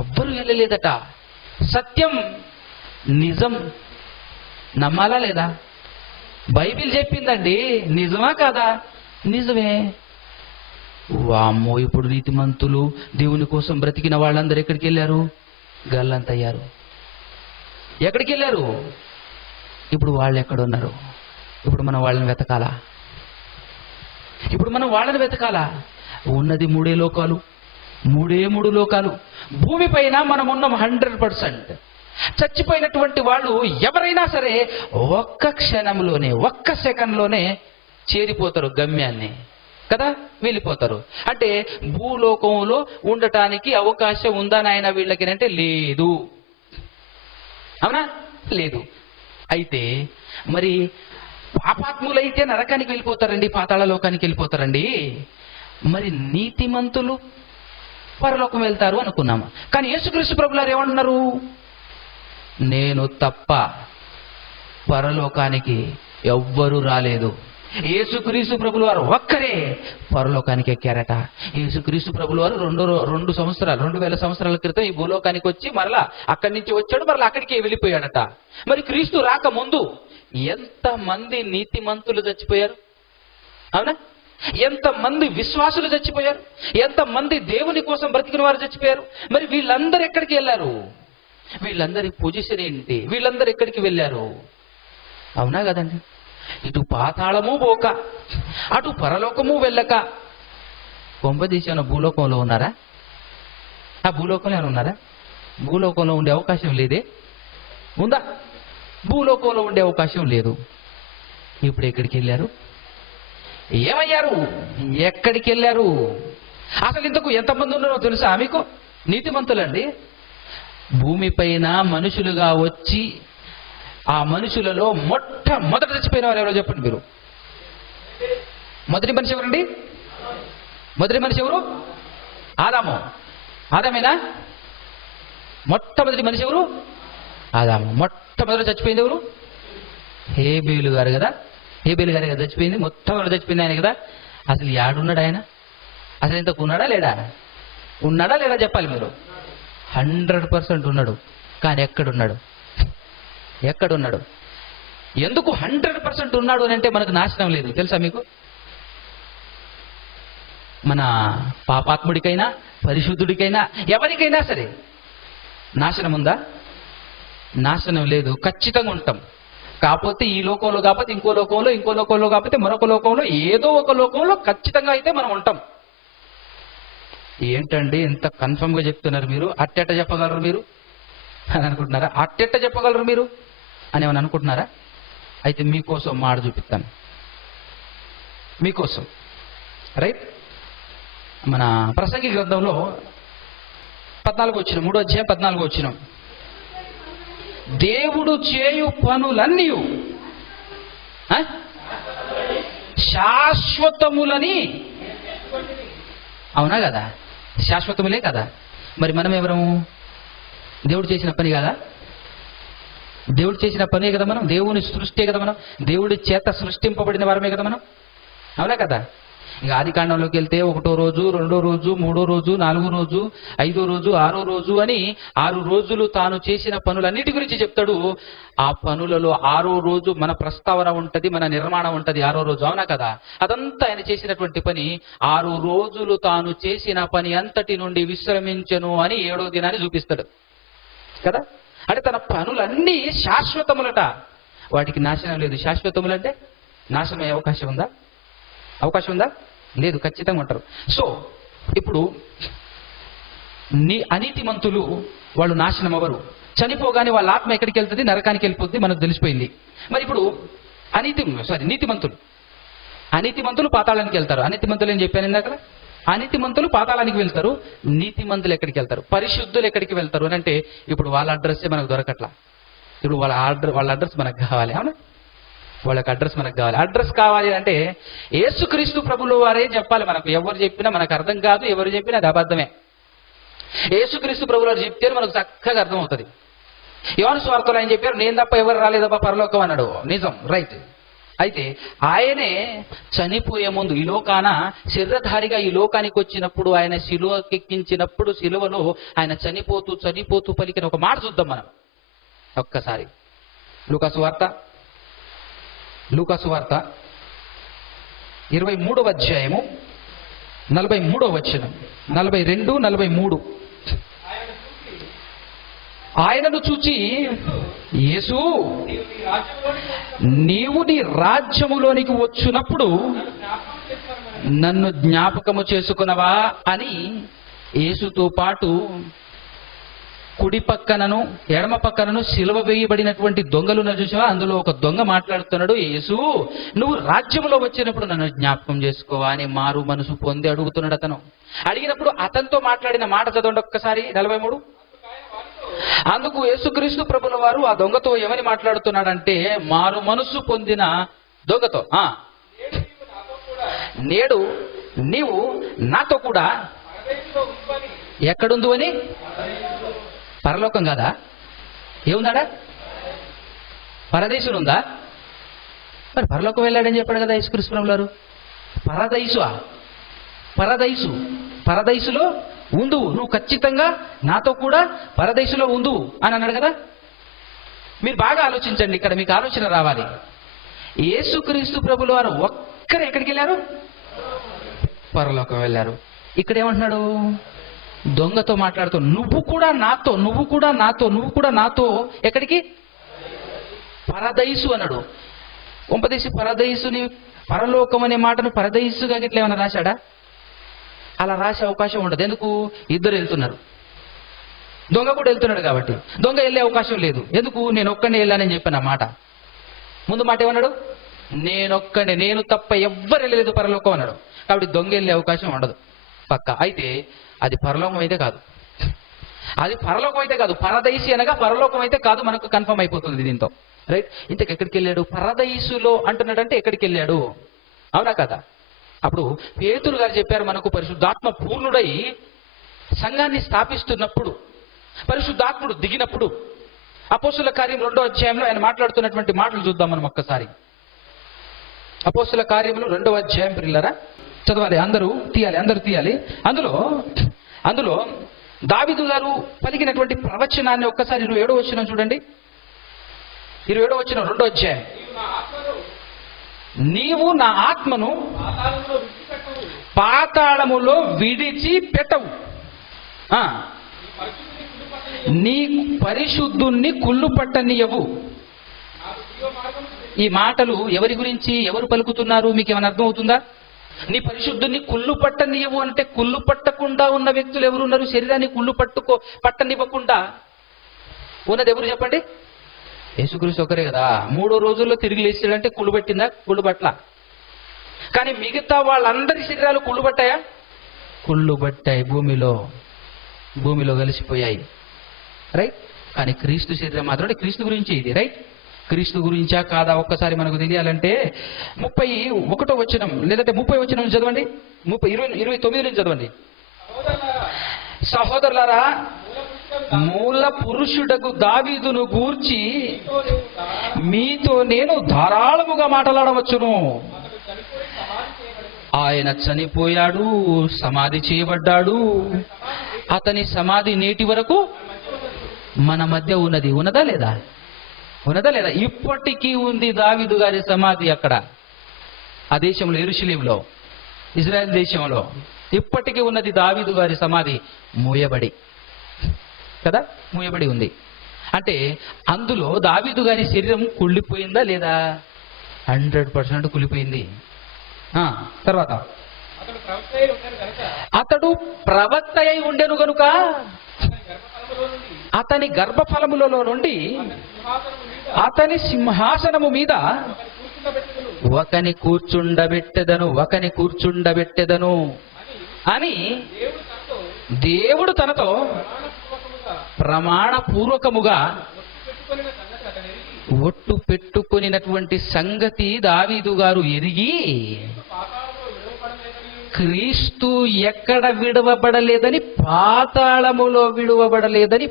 ఎవ్వరు వెళ్ళలేదట. సత్యం, నిజం నమ్మాలా లేదా? బైబిల్ చెప్పిందండి. నిజమా కాదా? నిజమే. వామ్మో, ఇప్పుడు నీతిమంతులు దేవుని కోసం బ్రతికిన వాళ్ళందరూ ఎక్కడికి వెళ్ళారు? గల్లంతయ్యారు. ఎక్కడికి వెళ్ళారు? ఇప్పుడు వాళ్ళు ఎక్కడున్నారు? ఇప్పుడు మనం వాళ్ళని వెతకాలా? ఉన్నది 3 లోకాలు. 3 లోకాలు. భూమి పైన మనం ఉన్నాం 100%. చచ్చిపోయినటువంటి వాళ్ళు ఎవరైనా సరే ఒక్క క్షణంలోనే, ఒక్క సెకండ్లోనే చేరిపోతారు గమ్యాన్ని కదా, వెళ్ళిపోతారు. అంటే భూలోకంలో ఉండటానికి అవకాశం ఉందా నాయన వీళ్ళకి అంటే లేదు. అవునా? లేదు. అయితే మరి పాపాత్ములైతే నరకానికి వెళ్ళిపోతారండి, పాతాళ లోకానికి వెళ్ళిపోతారండి. మరి నీతిమంతులు పరలోకం వెళ్తారు అనుకున్నాము. కానీ యేసుక్రీస్తు ప్రభులారు ఏమంటున్నారు? నేను తప్ప పరలోకానికి ఎవ్వరూ రాలేదు. యేసుక్రీస్తు ప్రభుల వారు ఒక్కరే పరలోకానికి ఎక్కారట. యేసుక్రీస్తు ప్రభుల వారు 2000 సంవత్సరాల క్రితం ఈ భూలోకానికి వచ్చి మరలా అక్కడి నుంచి వచ్చాడు, మరలా అక్కడికి వెళ్ళిపోయాడట. మరి క్రీస్తు రాక ముందు ఎంతమంది నీతిమంతులు చచ్చిపోయారు? అవునా? ఎంతమంది విశ్వాసులు చచ్చిపోయారు, ఎంతమంది దేవుని కోసం బ్రతికిన వారు చచ్చిపోయారు. మరి వీళ్ళందరూ ఎక్కడికి వెళ్ళారు? వీళ్ళందరి పొజిషన్ ఏంటి? వీళ్ళందరూ ఎక్కడికి వెళ్ళారు? అవునా కదండి? ఇటు పాతాళము పోక, అటు పరలోకము వెళ్ళక, కొంపదీసిన భూలోకంలో ఉన్నారా? ఆ భూలోకంలో ఉన్నారా? భూలోకంలో ఉండే అవకాశం లేదే. ఉందా? భూలోకంలో ఉండే అవకాశం లేదు. ఇప్పుడు ఎక్కడికి వెళ్ళారు? ఏమయ్యారు? ఎక్కడికి వెళ్ళారు? అసలు ఇంతకు ఎంతమంది ఉన్నారో తెలుసా మీకు? నీతిమంతులండి. భూమిపైన మనుషులుగా వచ్చి ఆ మనుషులలో మొట్టమొదట చచ్చిపోయిన వారు ఎవరో చెప్పండి మీరు. మొదటి మనిషి ఎవరండి? మొదటి మనిషి ఎవరు? ఆదాము. ఆదామేనా? మొట్టమొదటి మనిషి ఎవరు? ఆదాము. మొట్టమొదటి చచ్చిపోయింది ఎవరు? హేబేలు గారు కదా. హేబేలు గారు కదా చచ్చిపోయింది. మొట్టమొదటి చచ్చిపోయింది ఆయన కదా. అసలు యాడున్నాడు ఆయన? అసలు ఇంతకు ఉన్నాడా లేడా? ఉన్నాడా లేదా చెప్పాలి మీరు. 100% ఉన్నాడు. కానీ ఎక్కడున్నాడు? ఎక్కడున్నాడు? ఎందుకు 100% ఉన్నాడు అని అంటే మనకు నాశనం లేదు తెలుసా మీకు? మన పాపాత్ముడికైనా పరిశుద్ధుడికైనా ఎవరికైనా సరే నాశనం ఉందా? నాశనం లేదు. ఖచ్చితంగా ఉంటాం. కాకపోతే ఈ లోకంలో కాకపోతే ఇంకో లోకంలో, ఇంకో లోకంలో కాకపోతే మరొక లోకంలో, ఏదో ఒక లోకంలో ఖచ్చితంగా అయితే మనం ఉంటాం. ఏంటండి ఇంత కన్ఫర్మ్గా చెప్తున్నారు మీరు? అట్టెట్ట చెప్పగలరు మీరు అని అనుకుంటున్నారా? అట్టెట్ట చెప్పగలరు మీరు అని ఏమని అనుకుంటున్నారా? అయితే మీకోసం మాట చూపిస్తాను. మీకోసం రైట్. మన ప్రసంగి గ్రంథంలో 14 వచ్చిన 3వ అధ్యాయం 14 వచ్చిన దేవుడు చేయు పనులన్నీ శాశ్వతములని. అవునా కదా? శాశ్వతములే కదా. మరి మనం ఎవరము? దేవుడు చేసిన పని కదా. దేవుడు చేసిన పనే కదా మనం. దేవుని సృష్టి కదా మనం. దేవుడి చేత సృష్టింపబడిన వారమే కదా మనం. అవునా కదా? ఇక ఆది కాండంలోకి వెళ్తే 1వ రోజు, 2వ రోజు, 3వ రోజు, 4వ రోజు, 5వ రోజు, 6వ రోజు అని 6 రోజులు తాను చేసిన పనులన్నిటి గురించి చెప్తాడు. ఆ పనులలో 6వ రోజు మన ప్రస్తావన ఉంటది, మన నిర్మాణం ఉంటది 6వ రోజు. అవునా కదా? అదంతా ఆయన చేసినటువంటి పని. 6 రోజులు తాను చేసిన పని అంతటి నుండి విశ్రమించను అని 7వ దినాన్ని చూపిస్తాడు కదా. అంటే తన పనులన్నీ శాశ్వతములట. వాటికి నాశనం లేదు. శాశ్వతములంటే నాశనమయ్యే అవకాశం ఉందా? అవకాశం ఉందా? లేదు. ఖచ్చితంగా ఉంటారు. సో ఇప్పుడు అనీతిమంతులు వాళ్ళు నాశనం అవ్వరు. చనిపోగానే వాళ్ళ ఆత్మ ఎక్కడికి వెళ్తుంది? నరకానికి వెళ్ళిపోతుంది. మనకు తెలిసిపోయింది. మరి ఇప్పుడు అనీతిమంతులు పాతాళానికి వెళ్తారు. అనీతిమంతులు ఏం చెప్పాను ఇందాక? అనీతిమంతులు పాతాళానికి వెళ్తారు. నీతిమంతులు ఎక్కడికి వెళ్తారు? పరిశుద్ధులు ఎక్కడికి వెళ్తారు అని అంటే ఇప్పుడు వాళ్ళ అడ్రస్సే మనకు దొరకట్లా. ఇప్పుడు వాళ్ళ అడ్రస్ మనకు కావాలి. అవునా? వాళ్ళకి అడ్రస్ మనకు కావాలి. అడ్రస్ కావాలి అంటే యేసుక్రీస్తు ప్రభుల వారే చెప్పాలి మనకు. ఎవరు చెప్పినా మనకు అర్థం కాదు. ఎవరు చెప్పినా అది అబద్ధమే. యేసుక్రీస్తు ప్రభుల వారు చెప్తే మనకు చక్కగా అర్థం అవుతుంది. యోహాను సువార్తలో ఆయన చెప్పారు, నేను తప్ప ఎవరు రాలేదబ్బా పరలోకం అన్నాడు. నిజం, రైట్. అయితే ఆయనే చనిపోయే ముందు ఈ లోకాన శరీరధారిగా ఈ లోకానికి వచ్చినప్పుడు, ఆయన శిలువకెక్కించినప్పుడు శిలువలో ఆయన చనిపోతూ చనిపోతూ పలికిన ఒక మాట చూద్దాం మనం ఒక్కసారి. లూకాసు వార్త 23వ అధ్యాయము 43వ వచనం, 42, 43. ఆయనను చూచి యేసు, నీవు నీ రాజ్యములోనికి వచ్చినప్పుడు నన్ను జ్ఞాపకము చేసుకునవా అని యేసుతో పాటు కుడి పక్కనను ఎడమ పక్కనను సిలువ వేయబడినటువంటి దొంగలు చూసావా? అందులో ఒక దొంగ మాట్లాడుతున్నాడు, యేసు నువ్వు రాజ్యంలో వచ్చినప్పుడు నన్ను జ్ఞాపకం చేసుకోవా అని మారు మనసు పొంది అడుగుతున్నాడు. అతను అడిగినప్పుడు అతనితో మాట్లాడిన మాట చదవండి ఒక్కసారి. 43. అందుకు యేసుక్రీస్తు ప్రభుల వారు ఆ దొంగతో ఏమని మాట్లాడుతున్నాడంటే, మారు మనసు పొందిన దొంగతో, నేడు నీవు నాతో కూడా ఎక్కడుందు అని. పరలోకం కాదా? ఏముందాడా? పరదేశులు ఉందా? మరి పరలోకం వెళ్ళాడని చెప్పాడు కదా యేసుక్రీస్తు ప్రభుల వారు. పరదైసులో ఉందువు, నువ్వు ఖచ్చితంగా నాతో కూడా పరదేశంలో ఉందువు అని అన్నాడు కదా. మీరు బాగా ఆలోచించండి. ఇక్కడ మీకు ఆలోచన రావాలి. యేసుక్రీస్తు ప్రభుల వారు ఒక్కరు ఎక్కడికి వెళ్ళారు? పరలోకం వెళ్ళారు. ఇక్కడ ఏమంటున్నాడు? దొంగతో మాట్లాడుతూ నువ్వు కూడా నాతో ఎక్కడికి? పరదైసు అన్నాడు. కొంపదీసి పరదైసుని, పరలోకం అనే మాటను పరదైసుగా గిట్లా ఏమైనా రాశాడా? అలా రాసే అవకాశం ఉండదు. ఎందుకు? ఇద్దరు వెళ్తున్నారు, దొంగ కూడా వెళ్తున్నాడు కాబట్టి. దొంగ వెళ్ళే అవకాశం లేదు. ఎందుకు? నేను ఒక్కడే వెళ్ళానని చెప్పాను ఆ మాట. ముందు మాట ఏమన్నాడు? నేనొక్కడే, నేను తప్ప ఎవ్వరు వెళ్ళలేదు పరలోకం అన్నాడు. కాబట్టి దొంగ వెళ్ళే అవకాశం ఉండదు పక్క. అయితే అది పరలోకం అయితే కాదు, అది పరలోకం అయితే కాదు. పరదైసి అనగా పరలోకం అయితే కాదు, మనకు కన్ఫర్మ్ అయిపోతుంది దీంతో. రైట్? ఇంతకు ఎక్కడికి వెళ్ళాడు? పరదైసులో అంటున్నాడంటే ఎక్కడికి వెళ్ళాడు? అవునా కదా? అప్పుడు పేతురు గారు చెప్పారు మనకు, పరిశుద్ధాత్మ పూర్ణుడై సంఘాన్ని స్థాపిస్తున్నప్పుడు, పరిశుద్ధాత్ముడు దిగినప్పుడు, అపోస్తుల కార్యం 2వ అధ్యాయంలో ఆయన మాట్లాడుతున్నటువంటి మాటలు చూద్దాం మనం ఒక్కసారి. అపోస్తుల కార్యములు 2వ అధ్యాయం పిల్లరా చదవాలి, అందరూ తీయాలి. అందులో దావీదు గారు పలికినటువంటి ప్రవచనాన్ని ఒక్కసారి 27వ వచనం చూడండి. 27వ వచనం 2వ అధ్యాయం. నీవు నా ఆత్మను పాతాళములో విడిచి పెట్టవు, నీ పరిశుద్ధుణ్ణి కుళ్ళు పట్టనీయవు. ఈ మాటలు ఎవరి గురించి, ఎవరు పలుకుతున్నారు? మీకు ఏమైనా అర్థం అవుతుందా? నీ పరిశుద్ధుని కుళ్ళు పట్టనీయవు అంటే కుళ్ళు పట్టకుండా ఉన్న వ్యక్తులు ఎవరున్నారు? శరీరాన్ని కుళ్ళు పట్టనివ్వకుండా ఉన్నది ఎవరు చెప్పండి? యేసుక్రీస్తు ఒకరే కదా. 3వ రోజుల్లో తిరిగి లేచాడంటే కుళ్ళు పట్టిందా? కుళ్ళు పట్ల. కానీ మిగతా వాళ్ళందరి శరీరాలు కుళ్ళు పట్టాయా? కుళ్ళు పట్టాయి, భూమిలో కలిసిపోయాయి. రైట్? కానీ క్రీస్తు శరీరం మాత్రం, క్రీస్తు గురించి ఇది. రైట్? క్రీస్తు గురించా కాదా ఒక్కసారి మనకు తెలియాలంటే 31వ వచనం లేదంటే 30వ వచనం చదవండి. 29 నుంచి చదవండి. సహోదరులారా, మూల పురుషుడకు దావీదును గూర్చి మీతో నేను ధారాళముగా మాట్లాడవచ్చును. ఆయన చనిపోయాడు, సమాధి చేయబడ్డాడు. అతని సమాధి నేటి వరకు మన మధ్య ఉన్నది. ఉన్నదా లేదా? ఇప్పటికీ ఉంది దావీదు గారి సమాధి అక్కడ, ఆ దేశంలో, యెరూషలేములో, ఇజ్రాయెల్ దేశంలో ఇప్పటికీ ఉన్నది దావీదు గారి సమాధి. మూయబడి కదా, మూయబడి ఉంది. అంటే అందులో దావీదు గారి శరీరం కుళ్ళిపోయిందా లేదా? 100% కుళ్ళిపోయింది. తర్వాత అతడు ప్రవక్త అయి ఉండెను గనుక అతని గర్భఫలములలో నుండి అతని సింహాసనము మీద ఒకని కూర్చుండబెట్టెదను అని దేవుడు తనతో ప్రమాణపూర్వకముగా ఒట్టు పెట్టుకొనినటువంటి సంగతి దావీదు గారు ఎరిగి క్రీస్తు ఎక్కడ విడవబడలేదని, పాతాళములో విడవబడలేదని.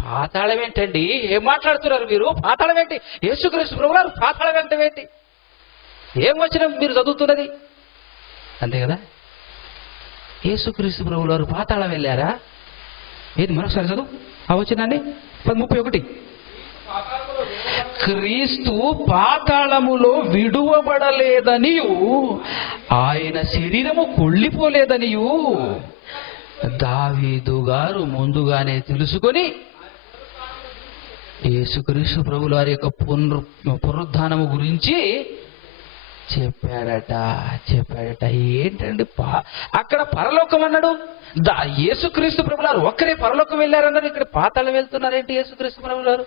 పాతాళం ఏంటండి? ఏం మాట్లాడుతున్నారు మీరు? పాతాళం ఏంటి? యేసుక్రీస్తు ప్రభువారు పాతాళం ఏంటి? ఏం వచనం మీరు చదువుతున్నది? అంతే కదా, యేసుక్రీస్తు ప్రభువారు పాతాళం వెళ్ళారా? ఏది? మరొకసారి చదువు ఆ వచనాన్ని. 31. క్రీస్తు పాతాళములో విడువబడలేదనియు ఆయన శరీరము కుళ్ళిపోలేదనియు దావీదు గారు ముందుగానే తెలుసుకొని యేసుక్రీస్తు ప్రభుల వారి యొక్క పునరుద్ధానము గురించి చెప్పాడట. ఏంటండి అక్కడ పరలోకం అన్నాడు, యేసుక్రీస్తు ప్రభులారు ఒక్కరే పరలోకం వెళ్ళారన్నారు. ఇక్కడ పాతాళం వెళ్తున్నారేంటి? యేసుక్రీస్తు ప్రభులారు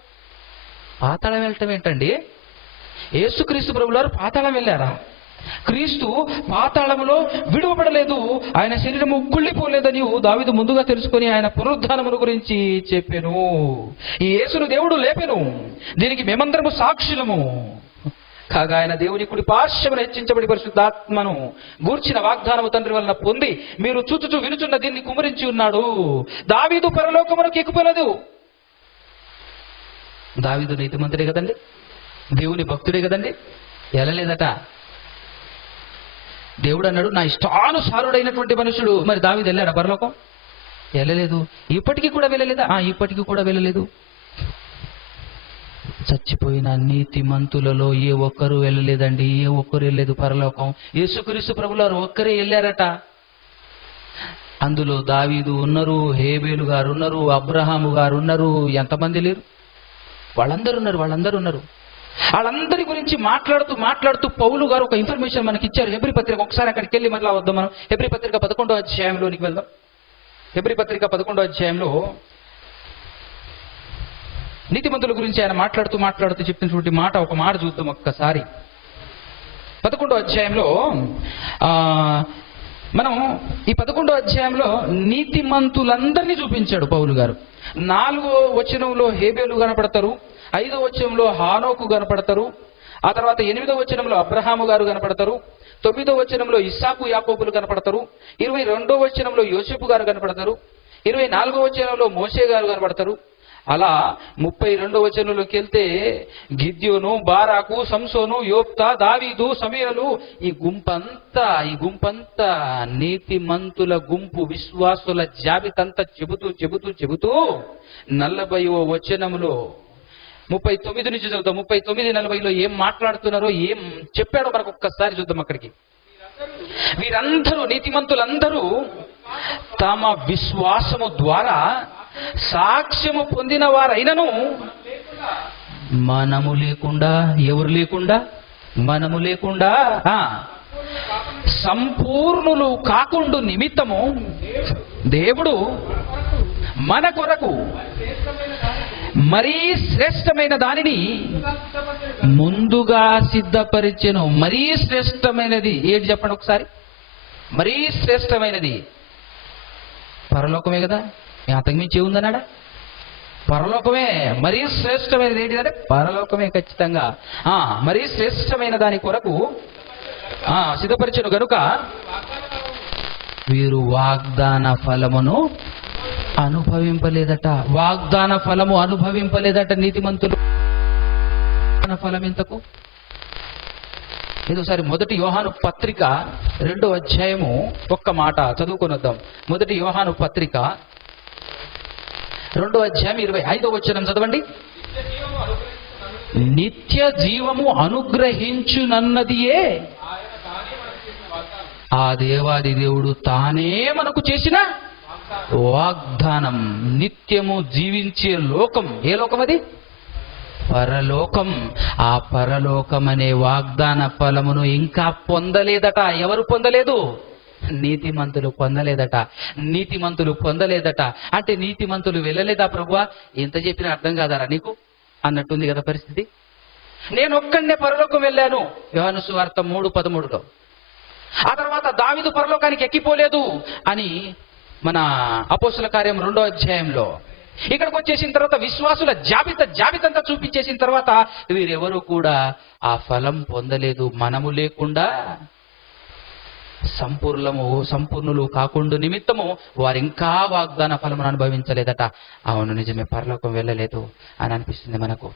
పాతాళం వెళ్ళటం ఏంటండి? యేసుక్రీస్తు ప్రభులారు పాతాళం వెళ్ళారా? క్రీస్తు పాతాళములో విడువబడలేదు, ఆయన శరీరము కుళ్ళిపోలేదని దావీదు ముందుగా తెలుసుకొని ఆయన పునరుద్ధానమును గురించి చెప్పెను. ఈ యేసును దేవుడు లేపెను, దీనికి మేమందరము సాక్షులము. కాగా ఆయన దేవుని కుడి పార్శ్వమున హెచ్చించబడి పరిశుద్ధాత్మను గూర్చిన వాగ్దానము తండ్రి వలన పొంది మీరు చూచుచూ వినుచున్న దీన్ని కుమరించి ఉన్నాడు. దావీదు పరలోకమునకు ఎక్కిపోలేదు. దావీదు నీతిమంతుడే కదండి, దేవుని భక్తుడే కదండి, వెళ్ళలేదట. దేవుడు అన్నాడు నా ఇష్టానుసారుడైనటువంటి మనుషుడు. మరి దావీదు వెళ్ళాడా పరలోకం? వెళ్ళలేదు. ఇప్పటికీ కూడా వెళ్ళలేదా? ఇప్పటికీ కూడా వెళ్ళలేదు. చచ్చిపోయిన నీతిమంతులలో ఏ ఒక్కరు వెళ్ళలేదండి, ఏ ఒక్కరు వెళ్ళలేదు పరలోకం. యేసుక్రీస్తు ప్రభువారు ఒక్కరే వెళ్ళారట. అందులో దావీదు ఉన్నారు, హేబేలు గారు ఉన్నారు, అబ్రహాము గారు ఉన్నారు, ఎంతమంది లేరు? వాళ్ళందరూ ఉన్నారు. వాళ్ళందరి గురించి మాట్లాడుతూ పౌలు గారు ఒక ఇన్ఫర్మేషన్ మనకి ఇచ్చారు. హెబ్రీ పత్రిక, ఒకసారి అక్కడికి వెళ్ళి మళ్ళీ వద్దాం మనం. హెబ్రీ పత్రిక 11వ అధ్యాయంలోనికి వెళ్దాం. హెబ్రీ పత్రిక 11వ అధ్యాయంలో నీతిమంతుల గురించి ఆయన మాట్లాడుతూ చెప్పినటువంటి ఒక మాట చూద్దాం ఒక్కసారి. 11వ అధ్యాయంలో మనం ఈ 11వ అధ్యాయంలో నీతిమంతులందరినీ చూపించాడు పౌలు గారు. 4వ వచనంలో హేబేలు కనపడతారు, 5వ వచనంలో హానోకు కనపడతారు, ఆ తర్వాత 8వ వచనంలో అబ్రహాము గారు కనపడతారు, 9వ వచనంలో ఇస్సాకు యాకోబులు కనపడతారు, 22వ వచనంలో యోసేపు గారు కనపడతారు, 24వ వచనంలో మోషే గారు కనపడతారు. అలా 32వ వచనంలోకి వెళ్తే గిద్యోను, బారాకు, సంసోను, యోప్తా, దావీదు, సమూయేలు, ఈ గుంపంతా నీతిమంతుల గుంపు, విశ్వాసుల జాబితంతా చెబుతూ 40వ వచనంలో 39 నుంచి చదువుతాం. 39-40లో ఏం మాట్లాడుతున్నారో, ఏం చెప్పాడో మనకు ఒక్కసారి చూద్దాం. అక్కడికి వీరందరూ, నీతిమంతులందరూ తమ విశ్వాసము ద్వారా సాక్ష్యము పొందిన వారైనను మనము లేకుండా, ఎవరు లేకుండా? మనము లేకుండా సంపూర్ణులు కాకుండా నిమిత్తము దేవుడు మన కొరకు మరీ శ్రేష్టమైన దానిని ముందుగా సిద్ధపరిచెను. మరీ శ్రేష్టమైనది ఏంటి చెప్పండి ఒకసారి. మరీ శ్రేష్టమైనది పరలోకమే కదా, అంతకుమించి ఏముందన్నాడా? పరలోకమే. మరీ శ్రేష్టమైనది ఏంటిదంటే పరలోకమే ఖచ్చితంగా. మరీ శ్రేష్టమైన దాని కొరకు సిద్ధపరిచెను గనుక వీరు వాగ్దాన ఫలమును అనుభవింపలేదట. వాగ్దాన ఫలము అనుభవింపలేదట నీతిమంతులు. ఫలం ఎంతకు? ఏదోసారి 1 యోహాను పత్రిక 2వ అధ్యాయము ఒక్క మాట చదువుకొని వద్దాం. 1 యోహాను పత్రిక 2వ అధ్యాయం 25వ వచనం చదవండి. నిత్య జీవము అనుగ్రహించునన్నదియే ఆ దేవాది దేవుడు తానే మనకు చేసిన వాగ్దానం. నిత్యము జీవించే లోకం. ఏ లోకం అది? పరలోకం. ఆ పరలోకం అనే వాగ్దాన ఫలమును ఇంకా పొందలేదట. ఎవరు పొందలేదు? నీతిమంతులు పొందలేదట. అంటే నీతిమంతులు వెళ్ళలేదా ప్రభువా? ఎంత చెప్పినా అర్థం కాదారా నీకు అన్నట్టుంది కదా పరిస్థితి. నేను ఒక్కడే పరలోకం వెళ్ళాను, యోహాను సువార్త 3:13లో. ఆ తర్వాత దావీదు పరలోకానికి ఎక్కిపోలేదు అని మన అపోస్తుల కార్యం 2వ అధ్యాయంలో. ఇక్కడికి వచ్చేసిన తర్వాత విశ్వాసుల జాబితంతా చూపించేసిన తర్వాత వీరెవరు కూడా ఆ ఫలం పొందలేదు. మనము లేకుండా సంపూర్ణులు కాకుండా నిమిత్తము వారు ఇంకా వాగ్దాన ఫలమును అనుభవించలేదట. అవును, నిజమే, పరలోకం వెళ్ళలేదు అని అనిపిస్తుంది మనకు.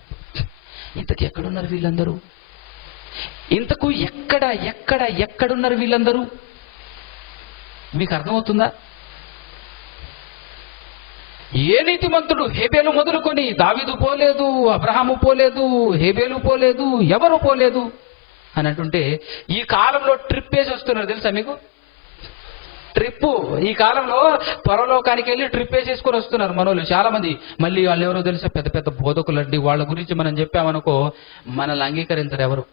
ఇంతకు ఎక్కడున్నారు వీళ్ళందరూ? ఇంతకు ఎక్కడున్నారు వీళ్ళందరూ? మీకు అర్థమవుతుందా? ఏ నీతిమంతుడు? హేబేలు మొదలుకొని దావీదు పోలేదు, అబ్రహాము పోలేదు, హేబేలు పోలేదు, ఎవరు పోలేదు అని అంటుంటే ఈ కాలంలో ట్రిప్ వేసి వస్తున్నారు తెలుసా మీకు? ట్రిప్పు ఈ కాలంలో పరలోకానికి వెళ్ళి ట్రిప్ వేసేసుకొని వస్తున్నారు మనోళ్ళు చాలా మంది. మళ్ళీ వాళ్ళు ఎవరో తెలుసా? పెద్ద పెద్ద బోధకులండి. వాళ్ళ గురించి మనం చెప్పామనుకో మనల్ని అంగీకరించరు. ఎవరు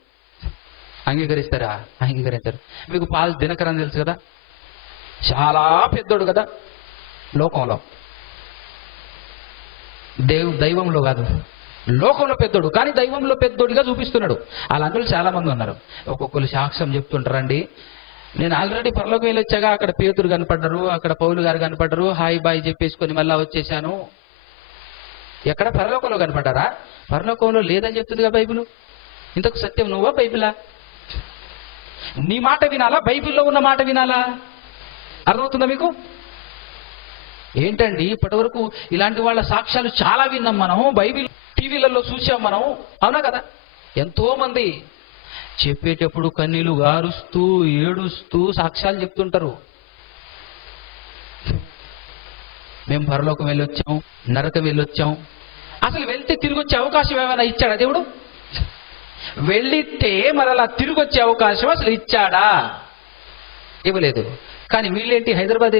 అంగీకరిస్తారా? అంగీకరించరు. మీకు పాల్ దినకరని తెలుసు కదా, చాలా పెద్దోడు కదా లోకంలో. దైవంలో కాదు, లోకంలో పెద్దోడు, కానీ దైవంలో పెద్దోడిగా చూపిస్తున్నాడు. అలాంటి చాలా మంది ఉన్నారు. ఒక్కొక్కరు సాక్ష్యం చెప్తుంటారండి. నేను ఆల్రెడీ పరలోకం వెళ్ళొచ్చాగా, అక్కడ పేతురు కనపడ్డారు, అక్కడ పౌలు గారు కనపడ్డారు, హాయ్ బాయ్ చెప్పేసుకొని మళ్ళా వచ్చేసాను. ఎక్కడ? పరలోకంలో కనపడ్డారా? పరలోకంలో లేదని చెప్తుందిగా బైబిల్. ఇంతకు సత్యం నువ్వా బైబిలా? నీ మాట వినాలా, బైబిల్లో ఉన్న మాట వినాలా? అర్థమవుతుందా మీకు? ఏంటండి ఇప్పటి వరకు ఇలాంటి వాళ్ళ సాక్ష్యాలు చాలా విన్నాం మనం, బైబిల్ టీవీలలో చూసాం మనం, అవునా కదా? ఎంతో మంది చెప్పేటప్పుడు కన్నీళ్లు గారుస్తూ ఏడుస్తూ సాక్ష్యాలు చెప్తుంటారు. మేము పరలోకం వెళ్ళొచ్చాం, నరకం వెళ్ళొచ్చాం అసలు వెళ్తే తిరిగి వచ్చే అవకాశం ఏమైనా ఇచ్చాడా దేవుడు? వెళ్ళితే మరలా తిరిగి వచ్చే అవకాశం అసలు ఇచ్చాడా? ఇవ్వలేదు. కానీ వీళ్ళేంటి హైదరాబాద్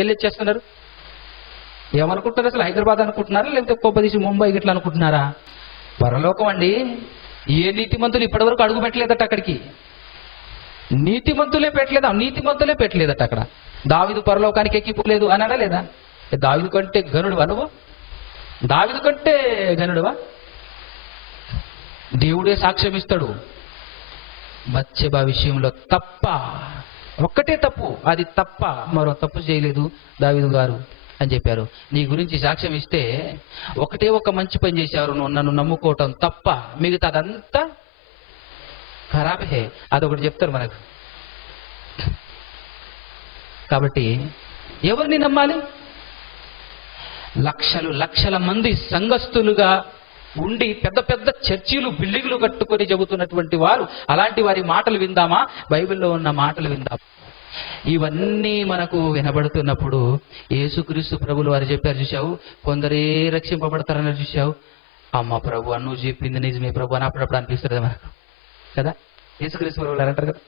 వెళ్ళొచ్చేస్తున్నారు. ఏమనుకుంటున్నారు? అసలు హైదరాబాద్ అనుకుంటున్నారా, లేకపోతే కొబ్బదీసి ముంబై గిట్లా అనుకుంటున్నారా? పరలోకం అండి. ఏ నీతిమంతులు ఇప్పటివరకు అడుగు పెట్టలేదట అక్కడికి. నీతిమంతులే పెట్టలేదట అక్కడ. దావీదు పరలోకానికి ఎక్కిపోలేదు అన్నాడా లేదా? దావీదు కంటే గనుడువా నువ్వు? దావీదు కంటే గనుడువా? దేవుడే సాక్ష్యం ఇస్తాడు. బత్షెబా విషయంలో తప్ప, ఒక్కటే తప్పు, అది తప్ప మరో తప్పు చేయలేదు దావీదు గారు అని చెప్పారు. నీ గురించి సాక్ష్యం ఇస్తే ఒకటే ఒక మంచి పని చేశారు, నువ్వు నన్ను నమ్ముకోవటం తప్ప, మిగతా అదంతా ఖరాబే. అదొకటి చెప్తారు మనకు. కాబట్టి ఎవరిని నమ్మాలి? లక్షల మంది సంఘస్థులుగా ఉండి పెద్ద పెద్ద చర్చిలు, బిల్డింగ్లు కట్టుకొని చెబుతున్నటువంటి వారు, అలాంటి వారి మాటలు విందామా? బైబిల్లో ఉన్న మాటలు విందామా? ఇవన్నీ మనకు వినబడుతున్నప్పుడు యేసుక్రీస్తు ప్రభులు వారు చెప్పారు చూశావు, కొందరే రక్షింపబడతారని చూశావు. అమ్మ ప్రభు నువ్వు చెప్పింది నిజమే ప్రభు అని అప్పుడప్పుడు అనిపిస్తుంది మనకు కదా. యేసుక్రీస్తు ప్రభులు వారు అంటారు కదా,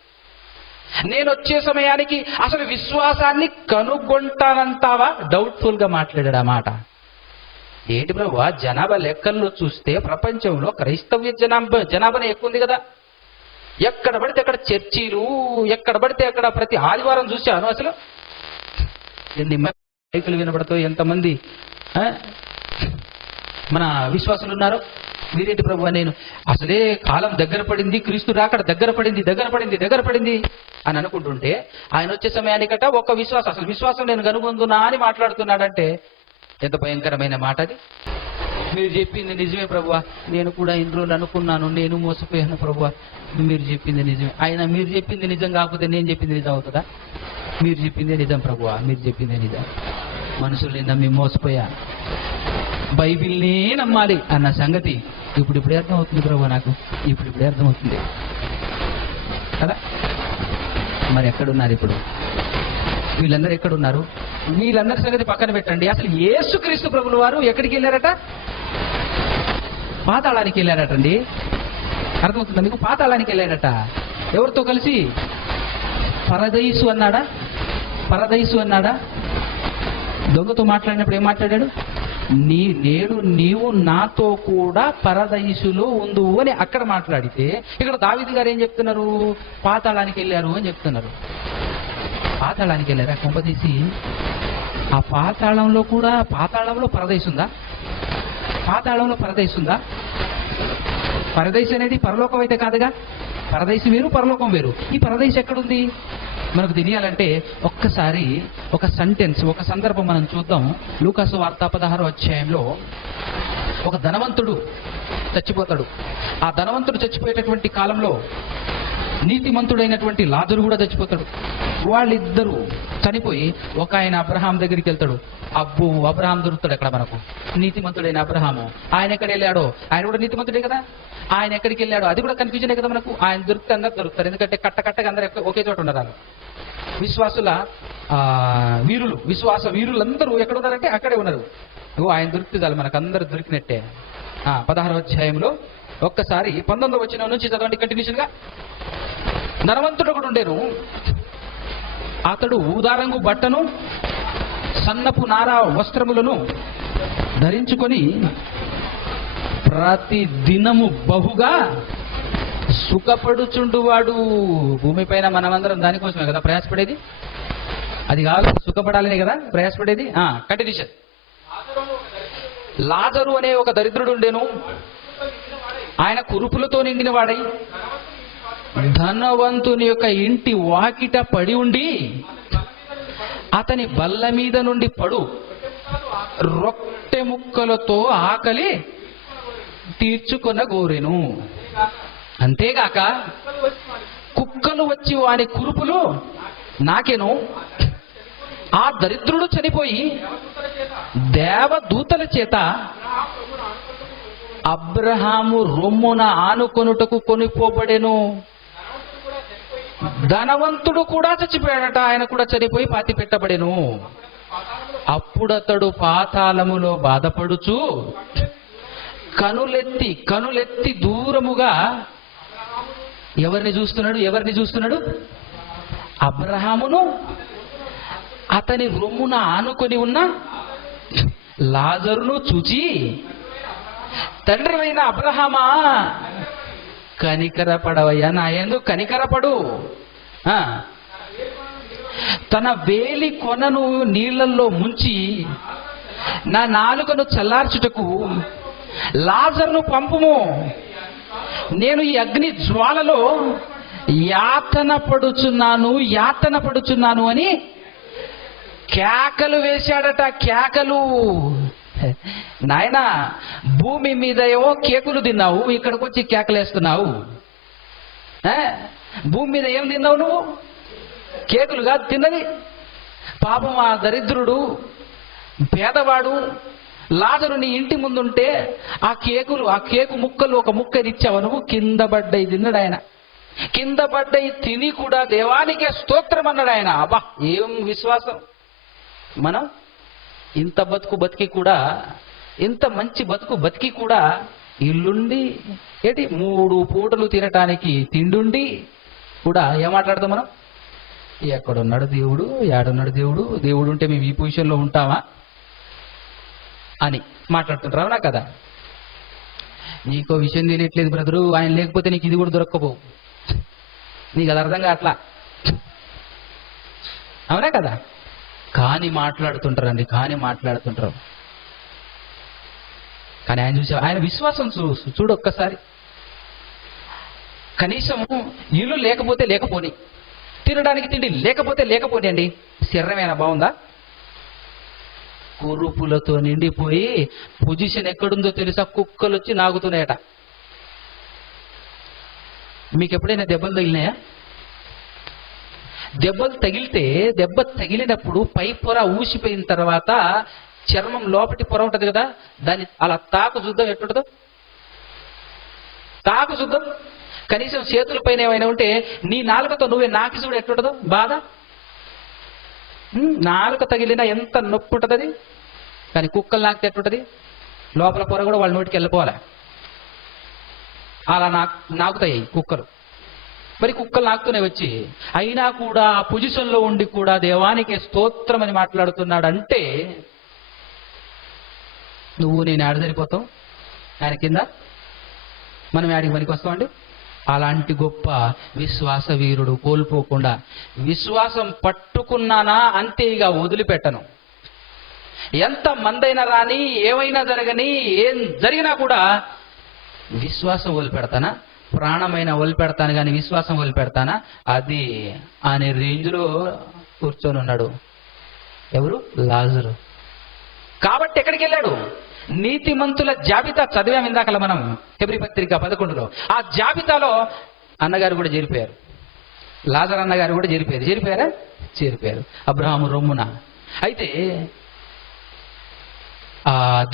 నేను వచ్చే సమయానికి అసలు విశ్వాసాన్ని కనుగొంటానంటావా? డౌట్ఫుల్ గా మాట్లాడాడు ఆ మాట. ఏంటి ప్రభు, జనాభా లెక్కల్లో చూస్తే ప్రపంచంలో క్రైస్తవ్య జనాభానే ఎక్కువ ఉంది కదా. ఎక్కడ పడితే అక్కడ చర్చీలు, ఎక్కడ పడితే అక్కడ ప్రతి ఆదివారం చూశాను. అసలు ఎన్ని మైకులు వినబడతాయి, ఎంతమంది మన విశ్వాసులు ఉన్నారు. మీరేంటి ప్రభు, నేను అసలే కాలం దగ్గర పడింది, క్రీస్తు రాకడ దగ్గర పడింది అని అనుకుంటుంటే ఆయన వచ్చే సమయానికట ఒక్క విశ్వాసం, అసలు విశ్వాసం నేను కనుగొందునా అని మాట్లాడుతున్నాడంటే ఎంత భయంకరమైన మాట అది. మీరు చెప్పింది నిజమే ప్రభువా, నేను కూడా ఇన్ని రోజులు అనుకున్నాను, నేను మోసపోయాను ప్రభువా, మీరు చెప్పింది నిజమే. ఆయన మీరు చెప్పింది నిజం కాకపోతే నేను చెప్పింది నిజం అవుతుందా? మీరు చెప్పిందే నిజం ప్రభువా, మీరు చెప్పిందే నిజం. మనుషుల్ని నమ్మి మోసపోయా, బైబిల్నే నమ్మాలి అన్న సంగతి ఇప్పుడిప్పుడే అర్థమవుతుంది ప్రభు. నాకు ఇప్పుడిప్పుడే అర్థమవుతుంది కదా. మరి ఎక్కడున్నారు ఇప్పుడు వీళ్ళందరూ? ఎక్కడున్నారు? వీళ్ళందరి సంగతి పక్కన పెట్టండి. అసలు యేసుక్రీస్తు ప్రభుల వారు ఎక్కడికి వెళ్ళారట? పాతాళానికి వెళ్ళారటండి. అర్థమవుతుందా మీకు? పాతాళానికి వెళ్ళారట. ఎవరితో కలిసి? పరదైసు అన్నాడా? దొంగతో మాట్లాడినప్పుడు ఏం మాట్లాడాడు? నేడు నీవు నాతో కూడా పరదైసులో ఉండు అని అక్కడ మాట్లాడితే, ఇక్కడ దావీదు గారు ఏం చెప్తున్నారు? పాతాళానికి వెళ్ళారు అని చెప్తున్నారు. పాతాళానికి వెళ్ళారా? కొంపదీసి ఆ పాతాళంలో పరదైసు ఉందా? పరదైసు అనేది పరలోకం అయితే కాదుగా. పరదైసు వేరు, పరలోకం వేరు. ఈ పరదైసు ఎక్కడుంది మనకు తెలియాలంటే ఒక్కసారి ఒక సందర్భం మనం చూద్దాం. లూకాసు వార్త 16వ అధ్యాయంలో ఒక ధనవంతుడు చచ్చిపోతాడు. ఆ ధనవంతుడు చచ్చిపోయేటటువంటి కాలంలో నీతిమంతుడైనటువంటి లాజరు కూడా చచ్చిపోతాడు. వాళ్ళిద్దరూ చనిపోయి ఒక ఆయన అబ్రహాం దగ్గరికి వెళ్తాడు. అబ్రహాం దొరుకుతాడు అక్కడ మనకు, నీతిమంతుడైన అబ్రహాము. ఆయన ఎక్కడ వెళ్ళాడో, ఆయన కూడా నీతిమంతుడే కదా. ఆయన ఎక్కడికి వెళ్ళాడో అది కూడా కన్ఫ్యూజనే కదా మనకు. ఆయన దొరికితే అందరు దొరుకుతారు, ఎందుకంటే కట్టగా అందరూ ఒకే చోట ఉన్నారు. విశ్వాసుల విశ్వాస వీరులందరూ ఎక్కడ ఉన్నారంటే అక్కడే ఉన్నారు. ఆయన దొరికితే చాలు మనకు అందరు దొరికినట్టే. 16వ అధ్యాయంలో ఒక్కసారి 19వ వచనం నుంచి చదవండి కంటిన్యూషన్ గా. ధనవంతుడు ఒకడు ఉండేను, అతడు ఊదారంగు బట్టను సన్నపు నార వస్త్రములను ధరించుకొని ప్రతి దినము బహుగా సుఖపడుచుండువాడు. భూమిపైన మనమందరం దానికోసమే కదా ప్రయాసపడేది. అది కాదు, సుఖపడాలనే కదా ప్రయాసపడేది. కంటిన్యూషన్. లాజరు అనే ఒక దరిద్రుడు ఉండేను, ఆయన కురుపులతో నిండిన వాడై ధనవంతుని యొక్క ఇంటి వాకిట పడి ఉండి అతని బల్ల మీద నుండి పడు రొట్టె ముక్కలతో ఆకలి తీర్చుకొన గోరెను. అంతేగాక కుక్కలు వచ్చి వాని కురుపులు నాకెను. ఆ దరిద్రుడు చనిపోయి దేవదూతల చేత అబ్రహాము రొమ్మున ఆనుకొనుటకు కొనిపోబడెను. ధనవంతుడు కూడా చచ్చిపోయాడట, ఆయన కూడా చనిపోయి పాతి పెట్టబడెను. అప్పుడతడు పాతాళములో బాధపడుచు కనులెత్తి దూరముగా ఎవరిని చూస్తున్నాడు? అబ్రహామును, అతని రొమ్మున ఆనుకొని ఉన్న లాజరును చూచి, తండ్రివైన అబ్రహామా, కనికరపడవయ్యా, నా యందు కనికరపడు. తన వేలి కొనను నీళ్లలో ముంచి నా నాలుకను చల్లార్చుటకు లాజరును పంపుము. నేను ఈ అగ్ని జ్వాలలో యాతన పడుచున్నాను అని కేకలు వేశాడట. కేకలు. నాయనా, భూమి మీద ఏవో కేకులు తిన్నావు, ఇక్కడికి వచ్చి కేకలేస్తున్నావు. భూమి మీద ఏం తిన్నావు నువ్వు? కేకులు కాదు తిన్నది. పాపం ఆ దరిద్రుడు, పేదవాడు లాజరు నీ ఇంటి ముందుంటే ఆ కేకు ముక్కలు ఒక ముక్క ఇచ్చావు నువ్వు. కింద పడ్డాయి తిన్నాడు ఆయన. కింద పడ్డాయి తిని కూడా దేవానికే స్తోత్రం అన్నాడు ఆయన. అబ్బా, ఏం విశ్వాసం! మనం ఇంత బతికి కూడా, ఇంత మంచి బతికి కూడా, ఇల్లుండి 3 పూటలు తినటానికి తిండుండి కూడా ఏం మాట్లాడతాం మనం? ఎక్కడున్నాడు దేవుడు, ఏడున్నాడు దేవుడు, దేవుడు ఉంటే మేము ఈ పొజిషన్లో ఉంటామా అని మాట్లాడుతుంటారు. అవునా కదా? నీకో విషయం తెలియట్లేదు బ్రదరు, ఆయన లేకపోతే నీకు ఇది కూడా దొరక్కపోవు. నీకు అది అర్థం కావట్లా. అవునా కదా? కానీ మాట్లాడుతుంటారు. కానీ ఆయన చూసా, ఆయన విశ్వాసం చూడు ఒక్కసారి. కనీసం ఇల్లు లేకపోని, తినడానికి తిండి లేకపోని అండి, శరీరమేనా బాగుందా? కురుపులతో నిండిపోయి పొజిషన్ ఎక్కడుందో తెలుసా? కుక్కలు వచ్చి నాగుతున్నాయట. మీకు ఎప్పుడైనా దెబ్బలు తగిలినాయా? దెబ్బ తగిలినప్పుడు పై పొర ఊసిపోయిన తర్వాత చర్మం లోపటి పొర ఉంటది కదా, దాన్ని అలా తాకు చూద్దాం ఎట్టుంటుందో. కనీసం చేతుల పైన ఏమైనా ఉంటే నీ నాలుకతో నువ్వే నాకి చూడు ఎట్టుంటుందో బాధ. నాలుక తగిలినా ఎంత నొప్పి ఉంటుంది అది. కానీ కుక్కలు నాకితే ఎట్టుంటది? లోపల పొర కూడా వాళ్ళ నోటికి వెళ్ళిపోవాలి. అలా నాకుతాయి కుక్కలు. మరి కుక్కలు నాకుతూనే వచ్చి, అయినా కూడా ఆ పొజిషన్లో ఉండి కూడా దేవానికి స్తోత్రం అని మాట్లాడుతున్నాడంటే నువ్వు నేను ఆడ సరిపోతాం ఆయన కింద? మనం ఆడికి పనికి వస్తామండి? అలాంటి గొప్ప విశ్వాస వీరుడు కోల్పోకుండా, విశ్వాసం పట్టుకున్నానా అంతే, ఇక వదిలిపెట్టను. ఎంత మందైనా రాని, ఏమైనా జరగని, ఏం జరిగినా కూడా విశ్వాసం వదిలిపెడతానా? ప్రాణమైన వదిలిపెడతాను కానీ విశ్వాసం వదిలిపెడతానా? అది అనే రేంజ్లో కూర్చొని ఉన్నాడు. ఎవరు? లాజరు. కాబట్టి ఎక్కడికి వెళ్ళాడు? నీతిమంతుల జాబితా చదివాం ఇందాకలా మనం హెబ్రీ పత్రిక 11లో. ఆ జాబితాలో అన్నగారు కూడా చేరిపోయారు. లాజర్ అన్నగారు కూడా చేరిపోయారు అబ్రహాము రొమ్మున. అయితే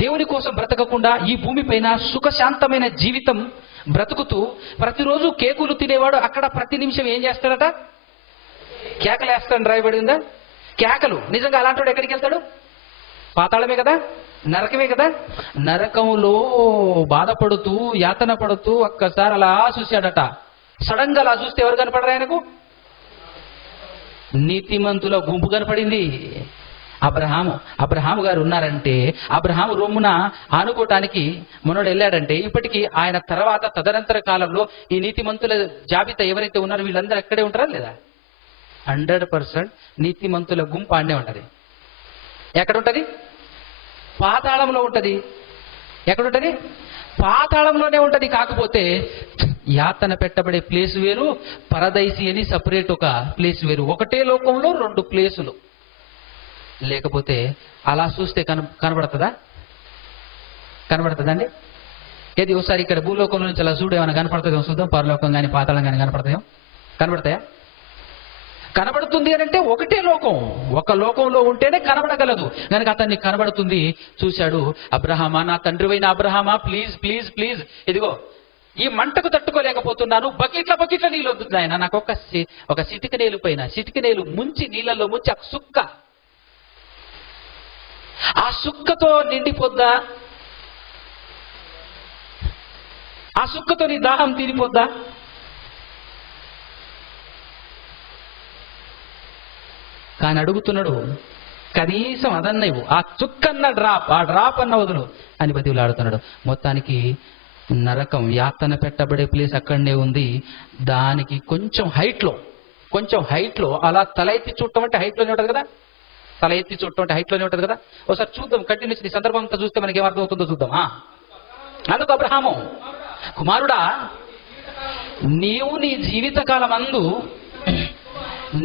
దేవుని కోసం బ్రతకకుండా ఈ భూమిపైన సుఖశాంతమైన జీవితం బ్రతుకుతూ ప్రతిరోజు కేకులు తినేవాడు అక్కడ ప్రతి నిమిషం ఏం చేస్తాడట? కేకలేస్తాడు. రాయబడి ఉందా? కేకలు. నిజంగా అలాంటి వాడు ఎక్కడికి వెళ్తాడు? పాతాళమే కదా, నరకమే కదా. నరకంలో బాధపడుతూ యాతన పడుతూ ఒక్కసారి అలా చూశాడట. సడన్ గా అలా చూస్తే ఎవరు కనపడరు ఆయనకు? నీతిమంతుల గుంపు కనపడింది. అబ్రహాము గారు ఉన్నారంటే, అబ్రహాము రొమ్మున ఆనుకోవటానికి మనోడు వెళ్ళాడంటే, ఇప్పటికీ ఆయన తర్వాత తదనంతర కాలంలో ఈ నీతిమంతుల జాబితా ఎవరైతే ఉన్నారో వీళ్ళందరూ అక్కడే ఉంటారా లేదా? 100% నీతిమంతుల గుంపు ఆడే ఉంటది. ఎక్కడ ఉంటది? పాతాళంలో ఉంటది. ఎక్కడుంటది? పాతాళంలోనే ఉంటది. కాకపోతే యాతన పెట్టబడే ప్లేస్ వేరు, పరదైసి అని సపరేట్ ఒక ప్లేస్ వేరు. ఒకటే లోకంలో 2 ప్లేసులు. లేకపోతే అలా చూస్తే కనబడుతుందండి? ఏది ఒకసారి ఇక్కడ భూలోకంలో నుంచి అలా చూడు, ఏమైనా కనపడుతుందేమో చూద్దాం. పరలోకం కానీ పాతాళం కానీ కనపడతాయా? కనబడుతుంది అని అంటే ఒకటే లోకం, ఒక లోకంలో ఉంటేనే కనబడగలదు. కనుక అతన్ని కనబడుతుంది. చూశాడు. అబ్రహామా, నా తండ్రివైన అబ్రహామా, ప్లీజ్ ప్లీజ్ ప్లీజ్, ఇదిగో ఈ మంటకు తట్టుకోలేకపోతున్నాను, బకెట్ల నీళ్ళు వద్దు ఆయన, నాకు ఒక సిటికనేలు ముంచి నీళ్ళల్లో ముంచి ఆ సుక్కతో నిండిపోద్దా? ఆ సుక్కతో నీ దాహం తీరిపోద్దా? కానీ అడుగుతున్నాడు, కనీసం అదన్న ఇవ్వు, ఆ చుక్కన్న డ్రాప్, ఆ డ్రాప్ అన్న వదులు అని బతిలాడుతున్నాడు. మొత్తానికి నరకం, యాతన పెట్టబడే ప్లేస్ అక్కడనే ఉంది. దానికి కొంచెం హైట్లో అలా తల ఎత్తి చూడటం అంటే హైట్లోనే ఉంటుంది కదా, తల ఎత్తి చూడటం అంటే హైట్లోనే ఉంటుంది కదా. ఒకసారి చూద్దాం, కంటిన్యూస్ ఈ సందర్భం అంతా చూస్తే మనకి ఏమర్థం అవుతుందో చూద్దాం. అందుకు అబ్రహాము, కుమారుడా, నీవు నీ జీవితకాలం అందు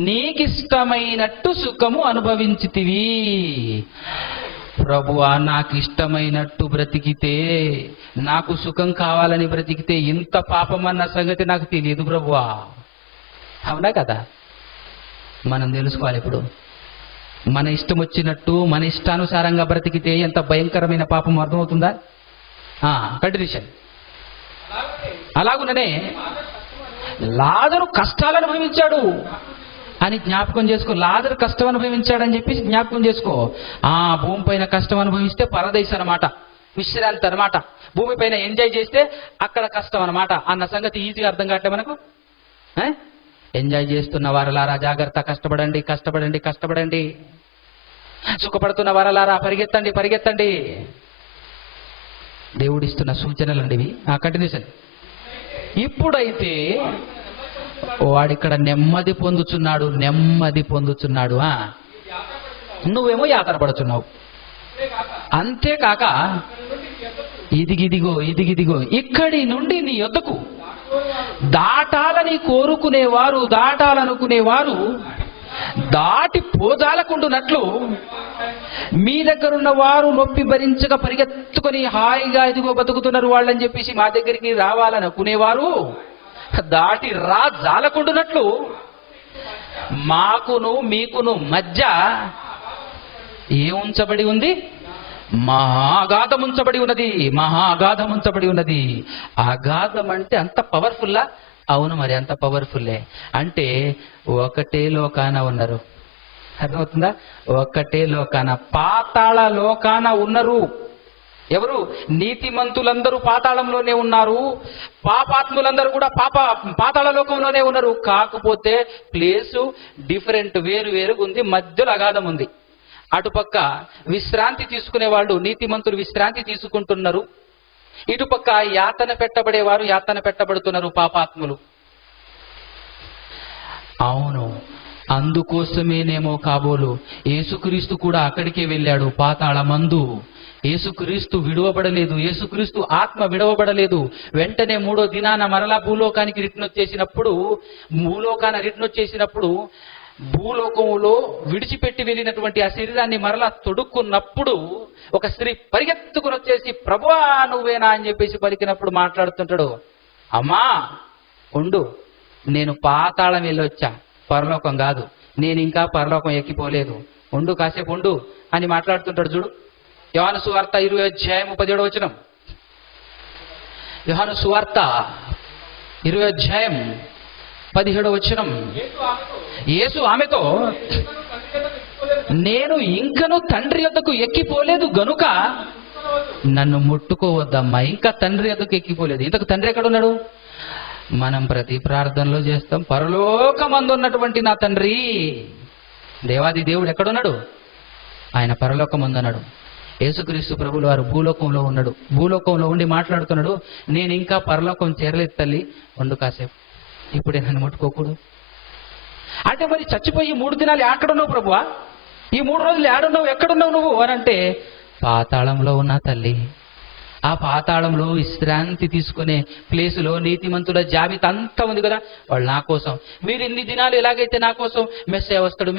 నీకిష్టమైనట్టు సుఖము అనుభవించితివి. ప్రభువా, నాకు ఇష్టమైనట్టు బ్రతికితే, నాకు సుఖం కావాలని బ్రతికితే ఇంత పాపం అన్న సంగతి నాకు తెలియదు ప్రభువా. అవునా కదా? మనం తెలుసుకోవాలి. ఇప్పుడు మన ఇష్టం వచ్చినట్టు మన ఇష్టానుసారంగా బ్రతికితే ఎంత భయంకరమైన పాపం అర్థమవుతుందా? కంటిన్యూషన్. అలాగుననే లాజరు కష్టాలు అనుభవించాడు అని జ్ఞాపకం చేసుకో. లాజరు కష్టం అనుభవించాడని చెప్పేసి జ్ఞాపకం చేసుకో. భూమి పైన కష్టం అనుభవిస్తే పరదేశం అనమాట, విశ్రాంతి అనమాట. భూమి పైన ఎంజాయ్ చేస్తే అక్కడ కష్టం అనమాట అన్న సంగతి ఈజీగా అర్థం కావట్లే మనకు. ఎంజాయ్ చేస్తున్న వారలారా జాగ్రత్త, కష్టపడండి. సుఖపడుతున్న వారలారా పరిగెత్తండి. దేవుడిస్తున్న సూచనలు ఇవి. కంటిన్యూషన్. ఇప్పుడైతే వాడిక్కడ నెమ్మది పొందుచున్నాడు. నువ్వేమో యాతన పడుతున్నావు. అంతేకాక ఇదిగిదిగో ఇక్కడి నుండి నీ యొద్దకు దాటాలనుకునేవారు దాటి పోజాలకుండునట్లు మీ దగ్గరున్న వారు నొప్పి భరించక పరిగెత్తుకొని హాయిగా ఇదిగో బతుకుతున్నారు వాళ్ళని చెప్పేసి మా దగ్గరికి రావాలనుకునేవారు దాటి రా జాలకుండునట్లు మాకును మీకును మధ్య ఉంచబడి ఉంది? మహాగాధం ఉంచబడి ఉన్నది. అగాధం అంటే అంత పవర్ఫుల్లా? అవును, మరి అంత పవర్ఫుల్లే. అంటే ఒకటే లోకాన ఉన్నారు. అర్థమవుతుందా? ఒకటే లోకాన, పాతాళ లోకాన ఉన్నారు. ఎవరు? నీతిమంతులందరూ పాతాళంలోనే ఉన్నారు, పాపాత్ములందరూ కూడా పాతాళ లోకంలోనే ఉన్నారు. కాకపోతే ప్లేసు డిఫరెంట్, వేరుగా ఉంది. మధ్యలో అగాధం ఉంది. అటుపక్క విశ్రాంతి తీసుకునే వాళ్ళు, నీతిమంతులు విశ్రాంతి తీసుకుంటున్నారు. ఇటుపక్క యాతన పెట్టబడేవారు యాతన పెట్టబడుతున్నారు, పాపాత్ములు. అవును, అందుకోసమేనేమో కాబోలు యేసుక్రీస్తు కూడా అక్కడికే వెళ్ళాడు, పాతాళమందు. యేసుక్రీస్తు విడువబడలేదు, యేసుక్రీస్తు ఆత్మ విడవబడలేదు. వెంటనే 3వ దినాన మరలా భూలోకానికి రిటర్న్ వచ్చేసినప్పుడు, భూలోకంలో విడిచిపెట్టి వెళ్ళినటువంటి ఆ శరీరాన్ని మరలా తొడుక్కున్నప్పుడు ఒక స్త్రీ పరిగెత్తుకుని వచ్చేసి, ప్రభువా నువ్వేనా అని చెప్పేసి పలికినప్పుడు మాట్లాడుతుంటాడు, అమ్మా ఉండు, నేను పాతాళం వెళ్ళొచ్చా, పరలోకం కాదు, నేను ఇంకా పరలోకం ఎక్కిపోలేదు, ఉండు కాసేపు ఉండు అని మాట్లాడుతుంటాడు. చూడు, యోహాను సువార్త 20:17. యోహాను సువార్త 20:17. యేసు ఆమెతో, నేను ఇంకను తండ్రి యొద్దకు ఎక్కిపోలేదు గనుక నన్ను ముట్టుకోవద్దమ్మా. ఇంకా తండ్రి యొద్దకు ఎక్కిపోలేదు. ఇంతకు తండ్రి ఎక్కడున్నాడు? మనం ప్రతి ప్రార్థనలో చేస్తాం, పరలోకమందు ఉన్నటువంటి నా తండ్రి. దేవాది దేవుడు ఎక్కడున్నాడు? ఆయన పరలోకమందు అన్నాడు. యేసుక్రీస్తు ప్రభులు వారు భూలోకంలో ఉన్నాడు. భూలోకంలో ఉండి మాట్లాడుతున్నాడు, నేను ఇంకా పరలోకం చేరలేదు తల్లి, ఉండు కాసేపు, ఇప్పుడే నన్ను ముట్టుకోకూడదు అంటే. మరి చచ్చిపోయి 3 దినాలు ఎక్కడున్నావు ప్రభువా? ఈ 3 రోజులు ఏడున్నావు, ఎక్కడున్నావు నువ్వు అని అంటే, పాతాళంలో ఉన్నా తల్లి. ఆ పాతాళంలో విశ్రాంతి తీసుకునే ప్లేసులో నీతిమంతుల జాబితా అంతా ఉంది కదా. వాళ్ళు నా కోసం, మీరు ఇన్ని దినాలు ఎలాగైతే నా కోసం మెస్సయ్య వస్తాడు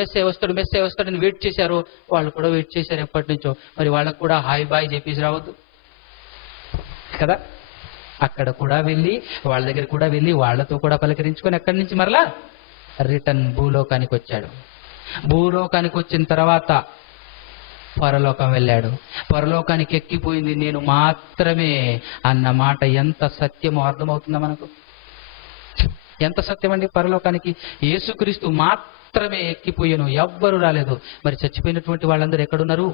అని వెయిట్ చేశారో, వాళ్ళు కూడా వెయిట్ చేశారు ఎప్పటి నుంచో. మరి వాళ్ళకు కూడా హాయ్ బాయ్ చెప్పేసి రావద్దు కదా. అక్కడ కూడా వెళ్ళి, వాళ్ళ దగ్గర కూడా వెళ్ళి, వాళ్ళతో కూడా పలకరించుకొని అక్కడి నుంచి మరలా రిటర్న్ భూలోకానికి వచ్చాడు. భూలోకానికి వచ్చిన తర్వాత పరలోకం వెళ్ళాడు. పరలోకానికి ఎక్కిపోయింది నేను మాత్రమే అన్న మాట ఎంత సత్యమో అర్థమవుతుందా మనకు? ఎంత సత్యం అండి! పరలోకానికి యేసుక్రీస్తు మాత్రమే ఎక్కిపోయాను, ఎవ్వరు రాలేదు. మరి చచ్చిపోయినటువంటి వాళ్ళందరూ ఎక్కడున్నారు?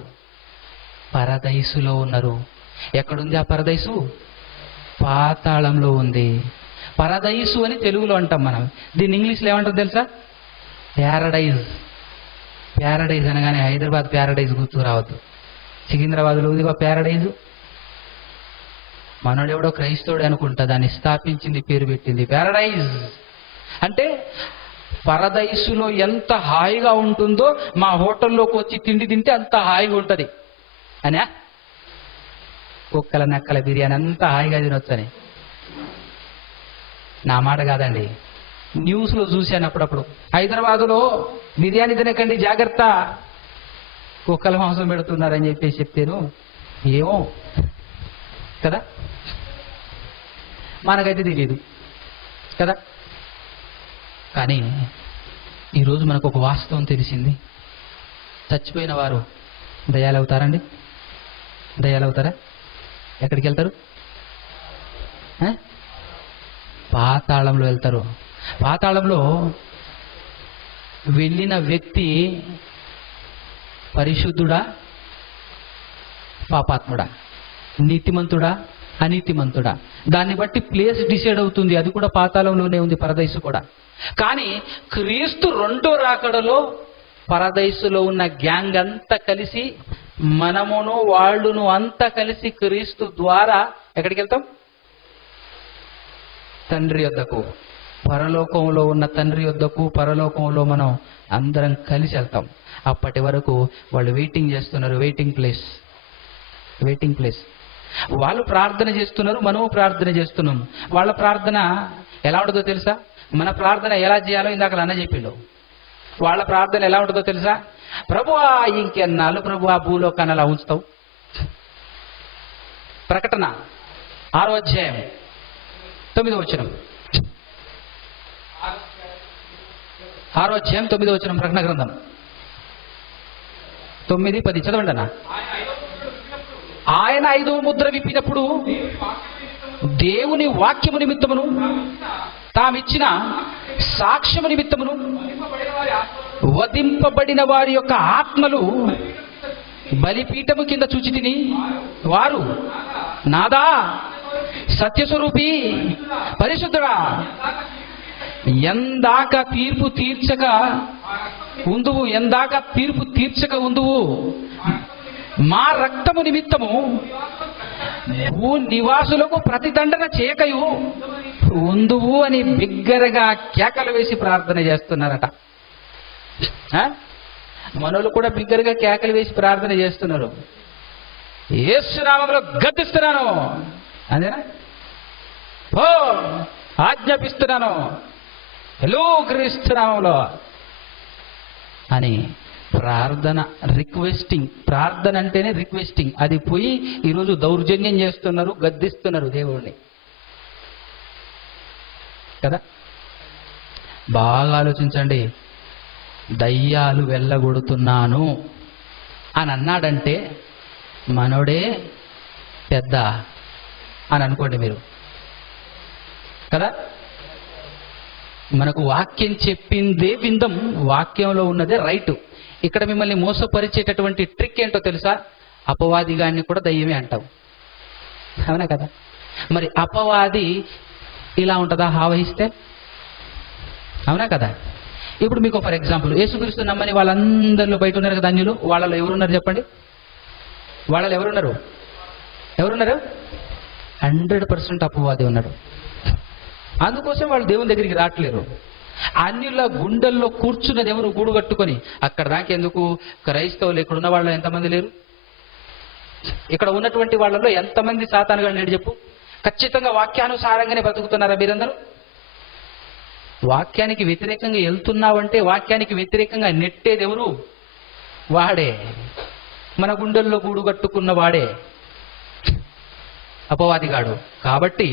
పరదైసులో ఉన్నారు. ఎక్కడుంది ఆ పరదైసు? పాతాళంలో ఉంది. పరదైసు అని తెలుగులో అంటాం మనం, దీన్ని ఇంగ్లీష్లో ఏమంటారు తెలుసా? ప్యారడైజ్. ప్యారడైజ్ అనగానే హైదరాబాద్ ప్యారడైజ్ గుర్తు రావద్దు. సికింద్రాబాద్లో ఉందిగా ప్యారడైజు. మనోడు ఎవడో క్రైస్తవుడు అనుకుంటా దాన్ని స్థాపించింది, పేరు పెట్టింది ప్యారడైజ్. అంటే పరదైసులో ఎంత హాయిగా ఉంటుందో మా హోటల్లోకి వచ్చి తిండి తింటే అంత హాయిగా ఉంటుంది అనే. కుక్కల నక్కల బిర్యానీ అంతా హాయిగా తినొచ్చని నా మాట కాదండి, న్యూస్లో చూశాను అప్పుడప్పుడు. హైదరాబాదులో బిర్యానీ తినకండి జాగ్రత్త, కుక్కల మాంసం పెడుతున్నారని చెప్పేసి చెప్తేను ఏమో కదా, మనకైతే తెలియదు కదా. కానీ ఈరోజు మనకు ఒక వాస్తవం తెలిసింది. చచ్చిపోయిన వారు దయ్యాలవుతారండి? దయ్యాలవుతారా? ఎక్కడికి వెళ్తారు? పాతాళంలో వెళ్తారు. పాతాళంలో వెళ్ళిన వ్యక్తి పరిశుద్ధుడా, పాపాత్ముడా, నీతిమంతుడా, అనీతిమంతుడా, దాన్ని బట్టి ప్లేస్ డిసైడ్ అవుతుంది. అది కూడా పాతాళంలోనే ఉంది, పరదైసు కూడా. కానీ క్రీస్తు రెండో రాకడలో పరదైసులో ఉన్న గ్యాంగ్ అంతా కలిసి, మనమును వాళ్ళును అంతా కలిసి క్రీస్తు ద్వారా ఎక్కడికి వెళ్తాం? తండ్రి యొద్దకు. పరలోకంలో ఉన్న తండ్రి యొద్దకు, పరలోకంలో మనం అందరం కలిసి వెళ్తాం. అప్పటి వరకు వాళ్ళు వెయిటింగ్ చేస్తున్నారు. Waiting place, waiting place. వాళ్ళు ప్రార్థన చేస్తున్నారు, మనము ప్రార్థన చేస్తున్నాం. వాళ్ళ ప్రార్థన ఎలా ఉంటుందో తెలుసా? మన ప్రార్థన ఎలా చేయాలో ఇందాక అన్న చెప్పిండు. వాళ్ళ ప్రార్థన ఎలా ఉంటుందో తెలుసా? ప్రభువా ఇంకెన్నాళ్ళు ప్రభువా భూలోకాన్ని అలా ఉంచుతావు. ప్రకటన 6వ అధ్యాయం 9వ వచనం. 6వ అధ్యాయం 9వ వచనం ప్రకటన గ్రంథం 9-10 చదవండి అన్న. ఆయన 5వ ముద్ర విప్పినప్పుడు దేవుని వాక్యము నిమిత్తమును తామిచ్చిన సాక్ష్యము నిమిత్తమును వధింపబడిన వారి యొక్క ఆత్మలు బలిపీఠము కింద చూచితిని. వారు నాదా సత్యస్వరూపి పరిశుద్ధుడా, ఎందాక తీర్పు తీర్చక ఉందువు, ఎందాక తీర్పు తీర్చక ఉందువు, మా రక్తము నిమిత్తము భూ నివాసులకు ప్రతిదండన చేయకయు ఉందువు అని బిగ్గరగా కేకలు వేసి ప్రార్థన చేస్తున్నారట. మనోళ్ళు కూడా బిగ్గరగా కేకలు వేసి ప్రార్థన చేస్తున్నారు. యేసు నామములో గద్దిస్తున్నాను, అదేనా? ఓ ఆజ్ఞాపిస్తున్నాను హలో క్రీస్తు నామములో అని ప్రార్థన, రిక్వెస్టింగ్. ప్రార్థన అంటేనే రిక్వెస్టింగ్. అది పోయి ఈరోజు దౌర్జన్యం చేస్తున్నారు, గద్దిస్తున్నారు దేవుడిని కదా. బాగా ఆలోచించండి. దయ్యాలు వెళ్ళగొడుతున్నాను అని అన్నాడంటే మనోడే పెద్ద అని అనుకోండి మీరు కదా. మనకు వాక్యం చెప్పిందే విందం, వాక్యంలో ఉన్నదే రైటు. ఇక్కడ మిమ్మల్ని మోసపరిచేటటువంటి ట్రిక్ ఏంటో తెలుసా? అపవాదిగాన్ని కూడా దయ్యమే అంటావు, అవునా కదా. మరి అపవాది ఇలా ఉంటుందా ఆవహిస్తే? అవునా కదా. ఇప్పుడు మీకు ఫర్ ఎగ్జాంపుల్, యేసుక్రీస్తు నమ్మని వాళ్ళందరిలో బయట ఉన్నారు కదా అన్యులు. వాళ్ళలో ఎవరున్నారు చెప్పండి? వాళ్ళలో ఎవరున్నారు? 100% అపవాది ఉన్నాడు. అందుకోసం వాళ్ళు దేవుని దగ్గరికి రావట్లేరు. అన్యుల గుండెల్లో కూర్చున్నది ఎవరు? గూడు కట్టుకొని. అక్కడ దాకా ఎందుకు? క్రైస్తవులు ఇక్కడ ఉన్న వాళ్ళు ఎంతమంది లేరు? ఇక్కడ ఉన్నటువంటి వాళ్ళలో ఎంతమంది సాతానుగా లేడు చెప్పు? ఖచ్చితంగా వాక్యానుసారంగానే బతుకుతున్నారా మీరందరూ? వాక్యానికి వ్యతిరేకంగా వెళ్తున్నావంటే వాక్యానికి వ్యతిరేకంగా నెట్టేది ఎవరు? వాడే. మన గుండెల్లో గూడు కట్టుకున్న వాడే అపవాదిగాడు. కాబట్టి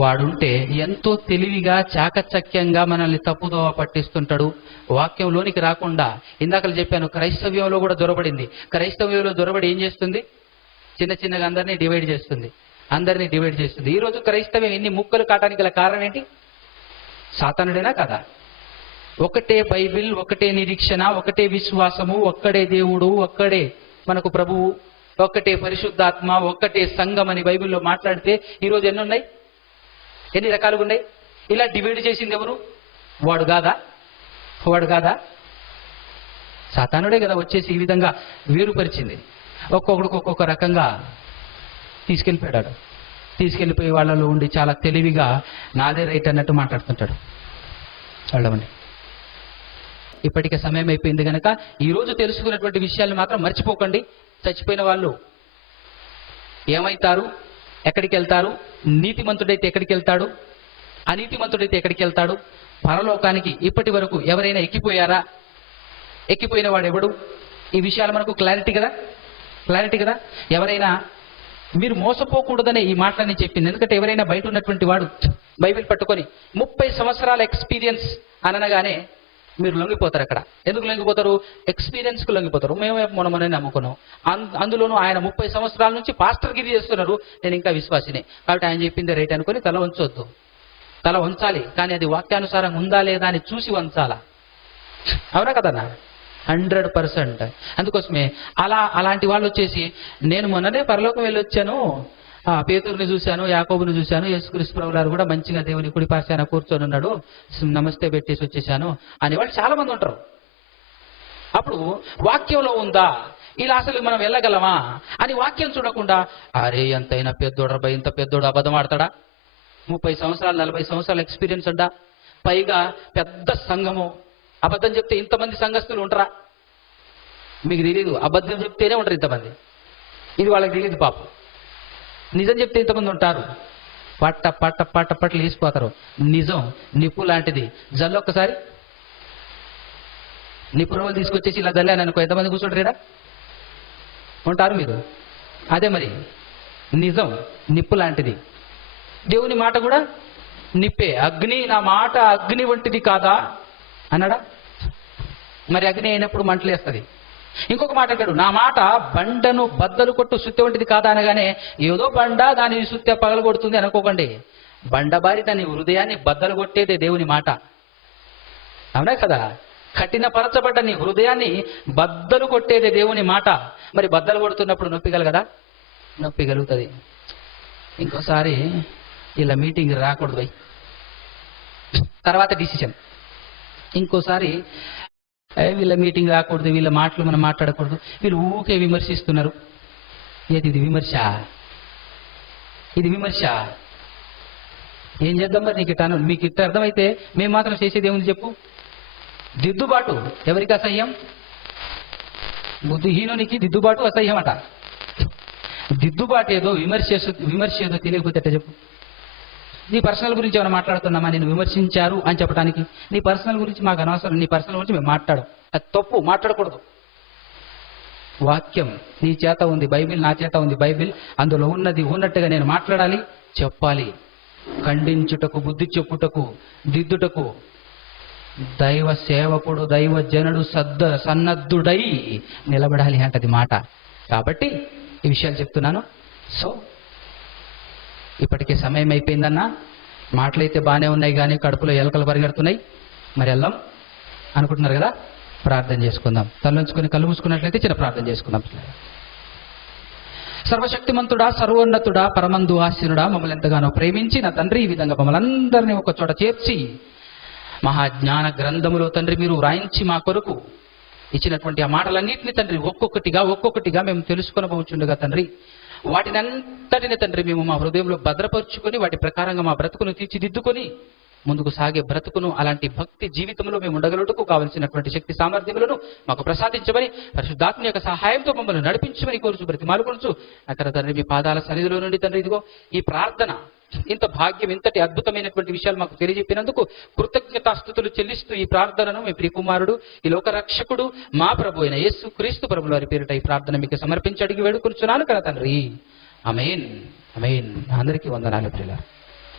వాడుంటే ఎంతో తెలివిగా చాకచక్యంగా మనల్ని తప్పుదోవ పట్టిస్తుంటాడు. వాక్యంలోనికి రాకుండా, ఇందాక చెప్పాను క్రైస్తవ్యంలో కూడా దొరబడింది. క్రైస్తవ్యంలో దొరబడి ఏం చేస్తుంది? చిన్న చిన్నగా అందరినీ డివైడ్ చేస్తుంది. ఈరోజు క్రైస్తవ్యం ఎన్ని ముక్కలు కావడానికి గల కారణం ఏంటి? సాతానుడేనా కదా? ఒకటే బైబిల్, ఒకటే నిరీక్షణ, ఒకటే విశ్వాసము, ఒక్కడే దేవుడు, ఒక్కడే మనకు ప్రభువు, ఒక్కటే పరిశుద్ధాత్మ, ఒక్కటే సంఘం అని బైబిల్లో మాట్లాడితే ఈరోజు ఎన్ని ఉన్నాయి? ఎన్ని రకాలుగా ఉన్నాయి? ఇలా డివైడ్ చేసింది ఎవరు? వాడు కాదా? సాతానుడే కదా వచ్చేసి ఈ విధంగా వేరుపరిచింది. ఒక్కొక్కడికి ఒక్కొక్క రకంగా తీసుకెళ్ళిపోయాడు. తీసుకెళ్ళిపోయి వాళ్ళలో ఉండి చాలా తెలివిగా నాదే రైట్ అన్నట్టు మాట్లాడుతుంటాడు. చూడమండి, ఇప్పటికే సమయం అయిపోయింది కనుక ఈరోజు తెలుసుకున్నటువంటి విషయాలను మాత్రం మర్చిపోకండి. చచ్చిపోయిన వాళ్ళు ఏమైతారు, ఎక్కడికి వెళ్తారు, నీతిమంతుడైతే ఎక్కడికి వెళ్తాడు, అనీతిమంతుడైతే ఎక్కడికి వెళ్తాడు, పరలోకానికి ఇప్పటి వరకు ఎవరైనా ఎక్కిపోయారా, ఎక్కిపోయిన వాడు ఎవడు, ఈ విషయాలు మనకు క్లారిటీ కదా. ఎవరైనా మీరు మోసపోకూడదనే ఈ మాటలని చెప్పింది. ఎందుకంటే ఎవరైనా బయట ఉన్నటువంటి వాడు బైబిల్ పట్టుకొని 30 సంవత్సరాల ఎక్స్పీరియన్స్ అనగానే మీరు లొంగిపోతారు. అక్కడ ఎందుకు లొంగిపోతారు? ఎక్స్పీరియన్స్కు లొంగిపోతారు. మేమే మొన్ననే నమ్ముకున్నాం, అందులోనూ ఆయన 30 సంవత్సరాల నుంచి పాస్టర్ గిరి చేస్తున్నారు, నేను ఇంకా విశ్వాసినే కాబట్టి ఆయన చెప్పింది రైట్ అనుకొని తల వంచొద్దు. తల వంచాలి, కానీ అది వాక్యానుసారం ఉందా లేదా అని చూసి వంచాలా. అవునా కదన్నా? 100%. అందుకోసమే అలాంటి వాళ్ళు వచ్చేసి నేను మొన్ననే పరలోకం వెళ్ళి వచ్చాను, పేతురుని చూశాను, యాకోబుని చూశాను, యేసుక్రీస్తు ప్రభువు గారు కూడా మంచిగా దేవుని కుడి పార్శ్వాన కూర్చొని ఉన్నాడు, నమస్తే పెట్టేసి వచ్చేసాను అనేవాళ్ళు చాలా మంది ఉంటారు. అప్పుడు వాక్యంలో ఉందా, ఇలా అసలు మనం వెళ్ళగలమా అని వాక్యం చూడకుండా అరే ఎంతైనా పెద్దోడరా, ఇంత పెద్దోడు అబద్ధం ఆడతాడా, 30 సంవత్సరాలు 40 సంవత్సరాల ఎక్స్పీరియన్స్ అంట, పైగా పెద్ద సంఘము, అబద్ధం చెప్తే ఇంతమంది సంఘస్థులు ఉంటారా? మీకు తెలియదు, అబద్ధం చెప్తేనే ఉంటారు ఇంతమంది, ఇది వాళ్ళకి తెలియదు పాపం. నిజం చెప్తే ఇంతమంది ఉంటారు, పట్టలు వేసిపోతారు. నిజం నిప్పు లాంటిది, జల్లొక్కసారి నిప్పు రోజులు తీసుకొచ్చేసి ఇలా జల్లాను అనుకో, ఎంతమంది కూర్చుంటారా? ఉంటారు మీరు. అదే మరి నిజం నిప్పు లాంటిది, దేవుని మాట కూడా నిప్పే. అగ్ని, నా మాట అగ్ని వంటిది కాదా అన్నాడా? మరి అగ్ని అయినప్పుడు మంటలేస్తుంది. ఇంకొక మాట అంటాడు, నా మాట బండను బద్దలు కొట్టు సుత్తె వంటిది కాదా అనగానే ఏదో బండ దాని సుత్తె పగలు కొడుతుంది అనుకోకండి. బండ బారి దాని హృదయాన్ని బద్దలు కొట్టేదే దేవుని మాట. అవునా కదా? కఠినపరచబడ్డ నీ హృదయాన్ని బద్దలు కొట్టేదే దేవుని మాట. మరి బద్దలు కొడుతున్నప్పుడు నొప్పి కలగదా? నొప్పి కలుగుతుంది. ఇంకోసారి ఇలా మీటింగ్ రాకూడదు భయ్, తర్వాత డిసిషన్. ఇంకోసారి వీళ్ళ మీటింగ్ రాకూడదు, వీళ్ళ మాటలు మనం మాట్లాడకూడదు, వీళ్ళు ఊకే విమర్శిస్తున్నారు. ఇది విమర్శ. ఏం చేద్దాం మరి? మీకు ఇట్ట అర్థమైతే మేము మాత్రం చేసేది ఏముంది చెప్పు? దిద్దుబాటు ఎవరికి అసహ్యం? బుద్ధిహీనునికి దిద్దుబాటు అసహ్యం అట. దిద్దుబాటు ఏదో, విమర్శ ఏదో తెలియకపోతే చెప్పు. నీ పర్సనల్ గురించి ఏమైనా మాట్లాడుతున్నామా? నేను విమర్శించారు అని చెప్పడానికి. నీ పర్సనల్ గురించి మాకు అనవసరం, నీ పర్సనల్ గురించి మేము మాట్లాడం, అది తప్పు, మాట్లాడకూడదు. వాక్యం నీ చేత ఉంది, బైబిల్ నా చేత ఉంది. బైబిల్ అందులో ఉన్నది ఉన్నట్టుగా నేను మాట్లాడాలి, చెప్పాలి. ఖండించుటకు, బుద్ధి చెప్పుటకు, దిద్దుటకు దైవ సేవకుడు, దైవ జనుడు సన్నద్ధుడై నిలబడాలి అంటది మాట. కాబట్టి ఈ విషయాలు చెప్తున్నాను. సో ఇప్పటికే సమయం అయిపోయిందన్నా. మాటలైతే బాగానే ఉన్నాయి కానీ కడుపులో ఎలకలు పరిగెడుతున్నాయి. మరి వెళ్దాం అనుకుంటున్నారు కదా? ప్రార్థన చేసుకుందాం. తలొంచుకొని కళ్ళు మూసుకున్నట్లయితే చిన్న ప్రార్థన చేసుకుందాం. సర్వశక్తిమంతుడా, సర్వోన్నతుడా, పరమందు ఆశీనుడా, మమ్మల్ని ఎంతగానో ప్రేమించి నా తండ్రి, ఈ విధంగా మమ్మల్ని అందరినీ ఒక చోట చేర్చి మహాజ్ఞాన గ్రంథములో తండ్రి మీరు వ్రాయించి మా కొరకు ఇచ్చినటువంటి ఆ మాటలన్నింటినీ తండ్రి ఒక్కొక్కటిగా మేము తెలుసుకొనబోచుండగా తండ్రి, వాటినంతటిని తండ్రి మేము మా హృదయంలో భద్రపరుచుకొని వాటి ప్రకారంగా మా బ్రతుకును తీర్చిదిద్దుకొని ముందుకు సాగే బ్రతుకును, అలాంటి భక్తి జీవితంలో మేము ఉండగలుగుటకు కావలసినటువంటి శక్తి సామర్థ్యములను మాకు ప్రసాదించమని, పరిశుద్ధాత్మ యొక్క సహాయంతో మమ్మల్ని నడిపించమని కోరుచు బ్రతిమాలుకొనుచు అక్కడ తండ్రి మీ పాదాల సన్నిధిలో నుండి తండ్రి ఇదిగో ఈ ప్రార్థన, ఇంత భాగ్యం, ఇంతటి అద్భుతమైనటువంటి విషయాలు మాకు తెలియజెప్పినందుకు కృతజ్ఞతాస్తుతులు చెల్లిస్తూ ఈ ప్రార్థనను మీ ప్రియకుమారుడు, ఈ లోక రక్షకుడు, మా ప్రభు అయిన యేసు క్రీస్తు ప్రభుల వారి పేరిట ఈ ప్రార్థన మీకు సమర్పించి అడిగి వేడుకొనుచున్నాను కదా తండ్రి. ఆమేన్. అందరికీ వందనాలు ప్రియులారా.